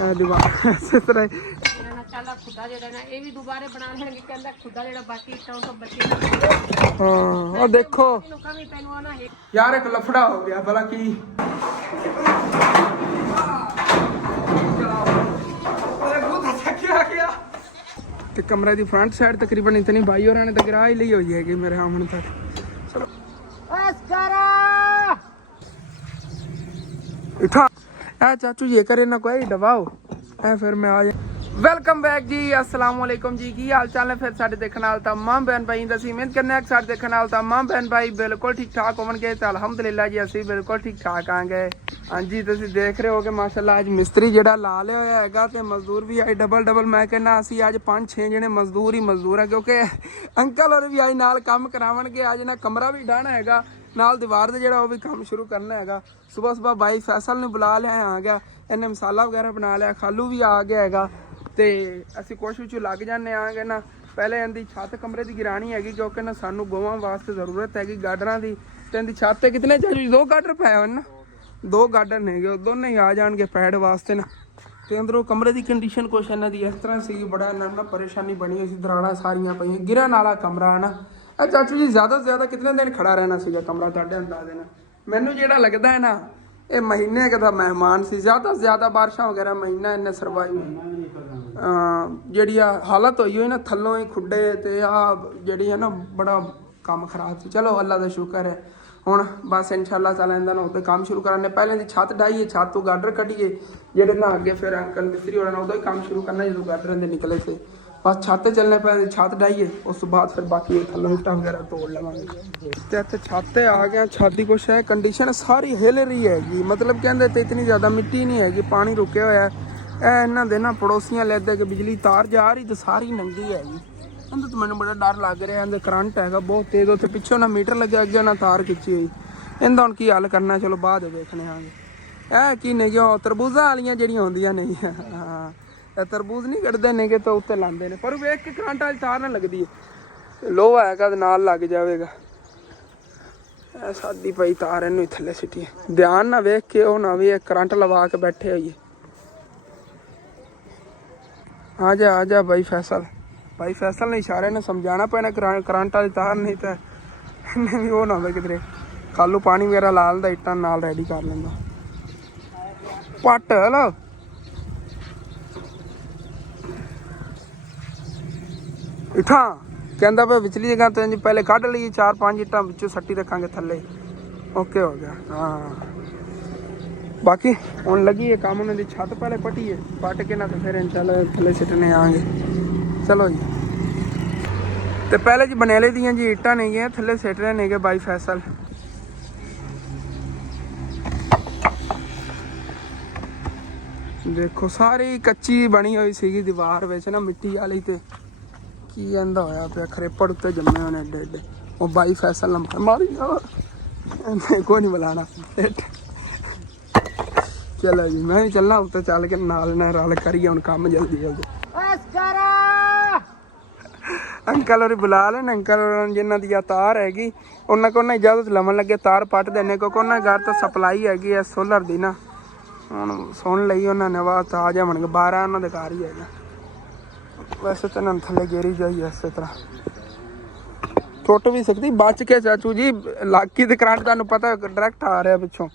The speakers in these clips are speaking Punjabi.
दीवार इस तरह हाँ देखो यार एक लफड़ा हो गया भला की ते कमरे की फ्रंट साइड तकरीबन इतनी भाई और ने तो गिरा ही ली हुई है मेरे आमन तक। चलो इठा ए चाचू ये करे ना कोई दबाओ ए फिर मैं आ जाए। वेलकम बैक जी अस्सलाम वालेकुम जी की हाल चाल है फिर साडे देखने वाले तमाम बहन भाई दसी उम्मीद करने साडे देखने वाले तमाम बहन भाई बिल्कुल ठीक ठाक होवणगे ते अल्हम्दुलिल्लाह जी असीं बिल्कुल ठीक ठाक आंगे। हाँ जी तुसीं देख रहे हो कि माशाल्लाह अज मिस्त्री जिहड़ा ला लिया होया हैगा ते मजदूर भी अज डबल मैं कहना असीं अज 5-6 जने मजदूर ही मजदूर है क्योंकि अंकल होर भी अज नाल काम करावणगे। अज ना कमरा भी डाहना हैगा नाल दीवार ते जिहड़ा वो भी काम शुरू करना हैगा। सुबह भाई फैसल नूं बुला लिया आ गया इन्हें मसाला वगैरह बना लिया खालू भी आ गया हैगा ते असीं कुछ विच लग जाने आंगे ना। पहले इनकी छत कमरे की गिरानी हैगी क्योंकि ना सानू गोवां वास्ते जरूरत हैगी गाडरां दी ते इनकी छत कितने चाहिए 2 गाडर पाए होण ना 2 गाडर ने दोनों ही आ जाएंगे पैड वास्ते ना। तो अंदरों कमरे की कंडीशन कुछ इन्हां दी इस तरह सी बड़ा इन्हां ना परेशानी बनी हुई सी दराड़ा सारियां पईयां गिरन वाला कमरा है ना। चाचू जी ज़्यादा से ज़्यादा कितने दिन खड़ा रहना सीगा कमरा तुहाडे अंदाजे नाल? मैनू जिहड़ा लगदा है ना ये महीने का मेहमान से ज़्यादा बारिशा वगैरह महीना इन्हें सरवाइव जी हालत हुई हुई ना थलों ही खुडे तो जी है ना बड़ा काम खराब से। चलो अल्लाह का शुक्र है हुण बस इंशाअल्लाह ताला इन्हां नाल उत्ते काम शुरू कराने। पहले दी छत डाईए छत तो गाडर कढ़िए जेडे ना अगे फिर अंकल मिस्त्री होना उदों ही काम शुरू करना जो गाडर इहदे निकले से बस छत चलने पे छत डाईए उस बाद फिर बाकी थलों ईंटां वगैरह तोड़ लवांगे। तो इत्थे छत आ गया छत की कुछ है कंडीशन सारी हिल रही हैगी मतलब कहते तो इतनी ज़्यादा मिट्टी नहीं हैगी पानी रुके हुआ है। इन्हां दे ना पड़ोसियां लेदे कि बिजली तार जा रही तो सारी नंगी हैगी इन्हां तो मैनूं बड़ा डर लग रहा है करंट हैगा बहुत तेज़ उत्थे पिछों ना मीटर लगे अगे ना तार खिंची हुई इन्दा हुण की हल करना चलो बाद देखने आगे। की नहीं जो तरबूजा वालियां जिहड़ियां होंदियां नहीं हाँ तरबूज नहीं कढ़दे ने तो उत्ते लांदे ने पर वेख के करंट वाली तार ना लगदी है लोहा हैगा ते नाल लग जाएगा। सादी पई तार इनू थल्ले सिटी ध्यान ना वेख के हो ना भी करंट लवा के बैठे होइए। आ जा भाई फैसल ने इशारे ने समझाना पैना करंट वाली तार नहीं तो इन्हें भी वो ना हो किधरे खालू पानी वगैरह ला लैंदा इट्टां नाल रेडी कर लेंदा पट लो इठा कहता पे पिछली जगह तो पहले कढ़ ली 4-5 इट्टां विचों सट्टी रखांगे थल्ले ओके हो गया। हाँ बाकी हुण लगी है काम उन्होंने छत पहले पटी है पट के ना तो फिर इंशाल्लाह थल्ले सिटने आएंगे। चलो जी तो पहले जी बनेले दियां जी इट्टां नहीं है थल्ले सिट रहे ने बाई फैसल। देखो सारी कच्ची बनी हुई सी दीवार विच ना मिट्टी वाली ते की कहता होया पे खरेपड़ उत्ते जम्मे होने एडे एडे वो बाई फैसल नंबर मारी को नहीं बुलाना। चलो जी मैं भी चलना उत्ते चल के नाल ना रल करिए हुण काम जल्दी जल्दी। अंकल और बुला लेन अंकल जिन्हों की तार हैगी उन्होंने को इजाजत लवन लगे तार पट देने क्योंकि उन्होंने घर तो सप्लाई हैगी है सोलर की ना हुण सुन लई उन्होंने आवाज़ आ जावणगे 12 उन्होंने घर ही है वैसे तो इन्होंने थले गेरी जाइए इस तरह टुट भी सकती बच के चाचू जी लागी तो करंट तुहानूं पता डायरैक्ट आ रहा पिछों।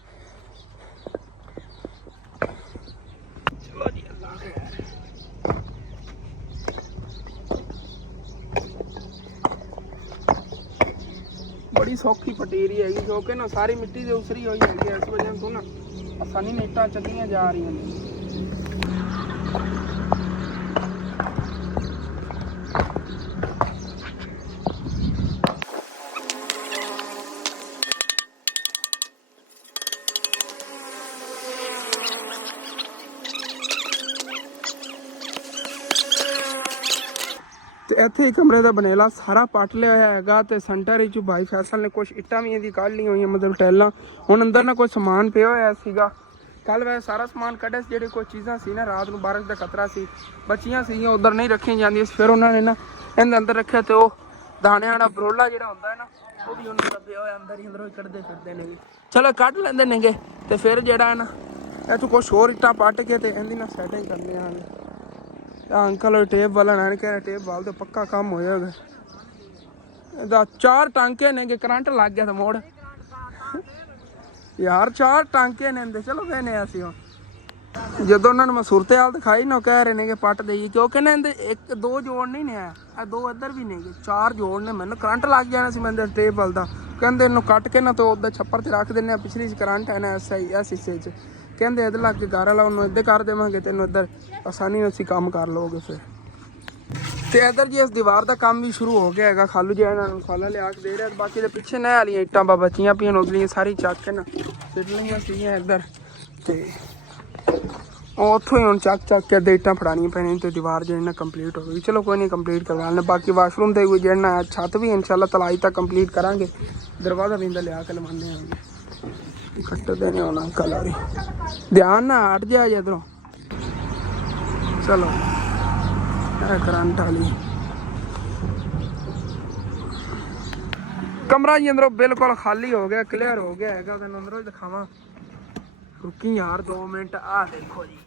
बड़ी सौखी पटेरी हैगी क्योंकि ना सारी मिट्टी से उसरी हुई है इस वजह तो ना आसानी ने इट्टां चलियां जा रही हैं। इत्थे ही कमरे का बनेला सारा पट लिया हैगा ते सेंटर ही भाई फैसल ने कुछ इट्टां भी इहदी कढ़ ली हुई मतलब टैलां हुण अंदर ना कोई समान पिया होया सीगा कल वैसे सारा समान कढ़े जेह्ड़ी कोई चीज़ां सी ना रात नूं बारिश का खतरा सी बचियां सी उधर नहीं रखियां जांदियां फिर उन्होंने ना इहदे अंदर रखे तो दाने वाला बरोला जिहड़ा हुंदा है ना वो भी उन्होंने पिया होया अंदर ही कढ़दे फिरदे ने। चलो कढ़ लैंदे नेगे ते फिर जिहड़ा है ना ਇੱਥੋਂ ਕੁਛ ਹੋਰ ਇੱਟਾਂ ਪੱਟ ਕੇ ਤੇ ਇਹਦੀ ਨਾਲ ਸੈਟਿੰਗ ਕਰਨੀ ਆ। ਅੰਕਲ ਟੇਪ ਵਾਲਾ ਨਾ ਕਹਿ ਟੇਪ ਵਾਲ ਤੇ ਪੱਕਾ ਕੰਮ ਹੋਇਆ ਇਹਦਾ। 4 ਟਾਂਕੇ ਨੇ ਕਿ ਕਰੰਟ ਲੱਗ ਗਿਆ ਤਾਂ ਮੋੜ ਯਾਰ 4 ਟਾਂਕੇ ਨੇ ਇਹਦੇ। ਚਲੋ ਵੇਨੇ ਅਸੀਂ ਹੁਣ ਜਦੋਂ ਉਹਨਾਂ ਨੂੰ ਮੈਂ ਸੂਰਤ ਹਾਲ ਦਿਖਾਈ ਨਾ ਕਹਿ ਰਹੇ ਨੇ ਕਿ ਪੱਟ ਦੇਈਏ ਕਿਉਂਕਿ ਨਾ ਇਹਦੇ 1-2 ਜੋੜ ਨਹੀਂ ਨੇ ਆ 2 ਇੱਧਰ ਵੀ ਨੇ 4 ਜੋੜ ਨੇ। ਮੈਨੂੰ ਕਰੰਟ ਲੱਗ ਜਾਣਾ ਸੀ ਮੈਂ ਟੇਪ ਵਾਲ ਦਾ। ਕਹਿੰਦੇ ਇਹਨੂੰ ਕੱਟ ਕੇ ਨਾ ਤੇ ਉੱਧਰ ਛੱਪਰ ਤੇ ਰੱਖ ਦਿੰਦੇ ਆ। ਪਿਛਲੀ 'ਚ ਕਰੰਟ ਹੈ ਨਾ ਇਸ ਹਿੱਸੇ 'ਚ ਕਹਿੰਦੇ ਇੱਧਰ ਲੱਗ ਕੇ ਘਰ ਵਾਲਾ ਉਹਨੂੰ ਇੱਧਰ ਕਰ ਦੇਵਾਂਗੇ ਤੈਨੂੰ ਇੱਧਰ ਆਸਾਨੀ ਨਾਲ ਅਸੀਂ ਕੰਮ ਕਰ ਲਓਗੇ ਫਿਰ। ਤੇ ਇੱਧਰ ਜੀ ਇਸ ਦੀਵਾਰ ਦਾ ਕੰਮ ਵੀ ਸ਼ੁਰੂ ਹੋ ਗਿਆ ਹੈਗਾ। ਖਾਲੂ ਜੀ ਇਹਨਾਂ ਨੂੰ ਖਾਲਾ ਲਿਆ ਕੇ ਦੇ ਰਿਹਾ। ਬਾਕੀ ਦੇ ਪਿੱਛੇ ਨਹਿ ਵਾਲੀਆਂ ਇੱਟਾਂ ਬਚੀਆਂ ਪਈਆਂ ਉਧਰਲੀਆਂ ਸਾਰੀ ਚੱਕ ਕੇ ਨਾ ਸਿੱਟ ਲਈਆਂ ਸੀਗੀਆਂ ਇੱਧਰ। ਤੇ ਉੱਥੋਂ ਹੀ ਹੁਣ ਚੱਕ ਕੇ ਅੱਧੇ ਇੱਟਾਂ ਫੜਾਉਣੀਆਂ ਪੈਣੀਆਂ ਤੇ ਦੀਵਾਰ ਜਿਹੜੀ ਨਾ ਕੰਪਲੀਟ ਹੋ ਗਈ। ਚਲੋ ਕੋਈ ਨਹੀਂ ਕੰਪਲੀਟ ਕਰਵਾ ਲੈਣੇ। ਬਾਕੀ ਵਾਸ਼ਰੂਮ ਦੇ ਕੋਈ ਜਿਹੜਾ ਛੱਤ ਵੀ ਇਨਸ਼ਾਅੱਲਾ ਤਲਾਈ ਤੱਕ ਕੰਪਲੀਟ ਕਰਾਂਗੇ। ਦਰਵਾਜ਼ਾ ਵੀ ਲਿਆ ਕੇ ਲਵਾਉਂਦੇ ਆਂਗੇ। ਕੱਟਦੇ ਨੇ ਹੁਣ ਅੰਕਲ ਆ ਰਹੀ ਧਿਆਨ ਨਾ ਹਟ ਜਾ ਇੱਧਰੋਂ। ਚਲੋ ਕਰੰਟ ਵਾਲੀ ਕਮਰਾ ਜੀ ਅੰਦਰੋਂ ਬਿਲਕੁਲ ਖਾਲੀ ਹੋ ਗਿਆ ਕਲੀਅਰ ਹੋ ਗਿਆ ਹੈਗਾ। ਤੈਨੂੰ ਅੰਦਰੋਂ ਹੀ ਦਿਖਾਵਾਂ। ਰੁਕੀ ਯਾਰ 2 ਮਿੰਟ। ਆਹ ਦੇਖੋ ਜੀ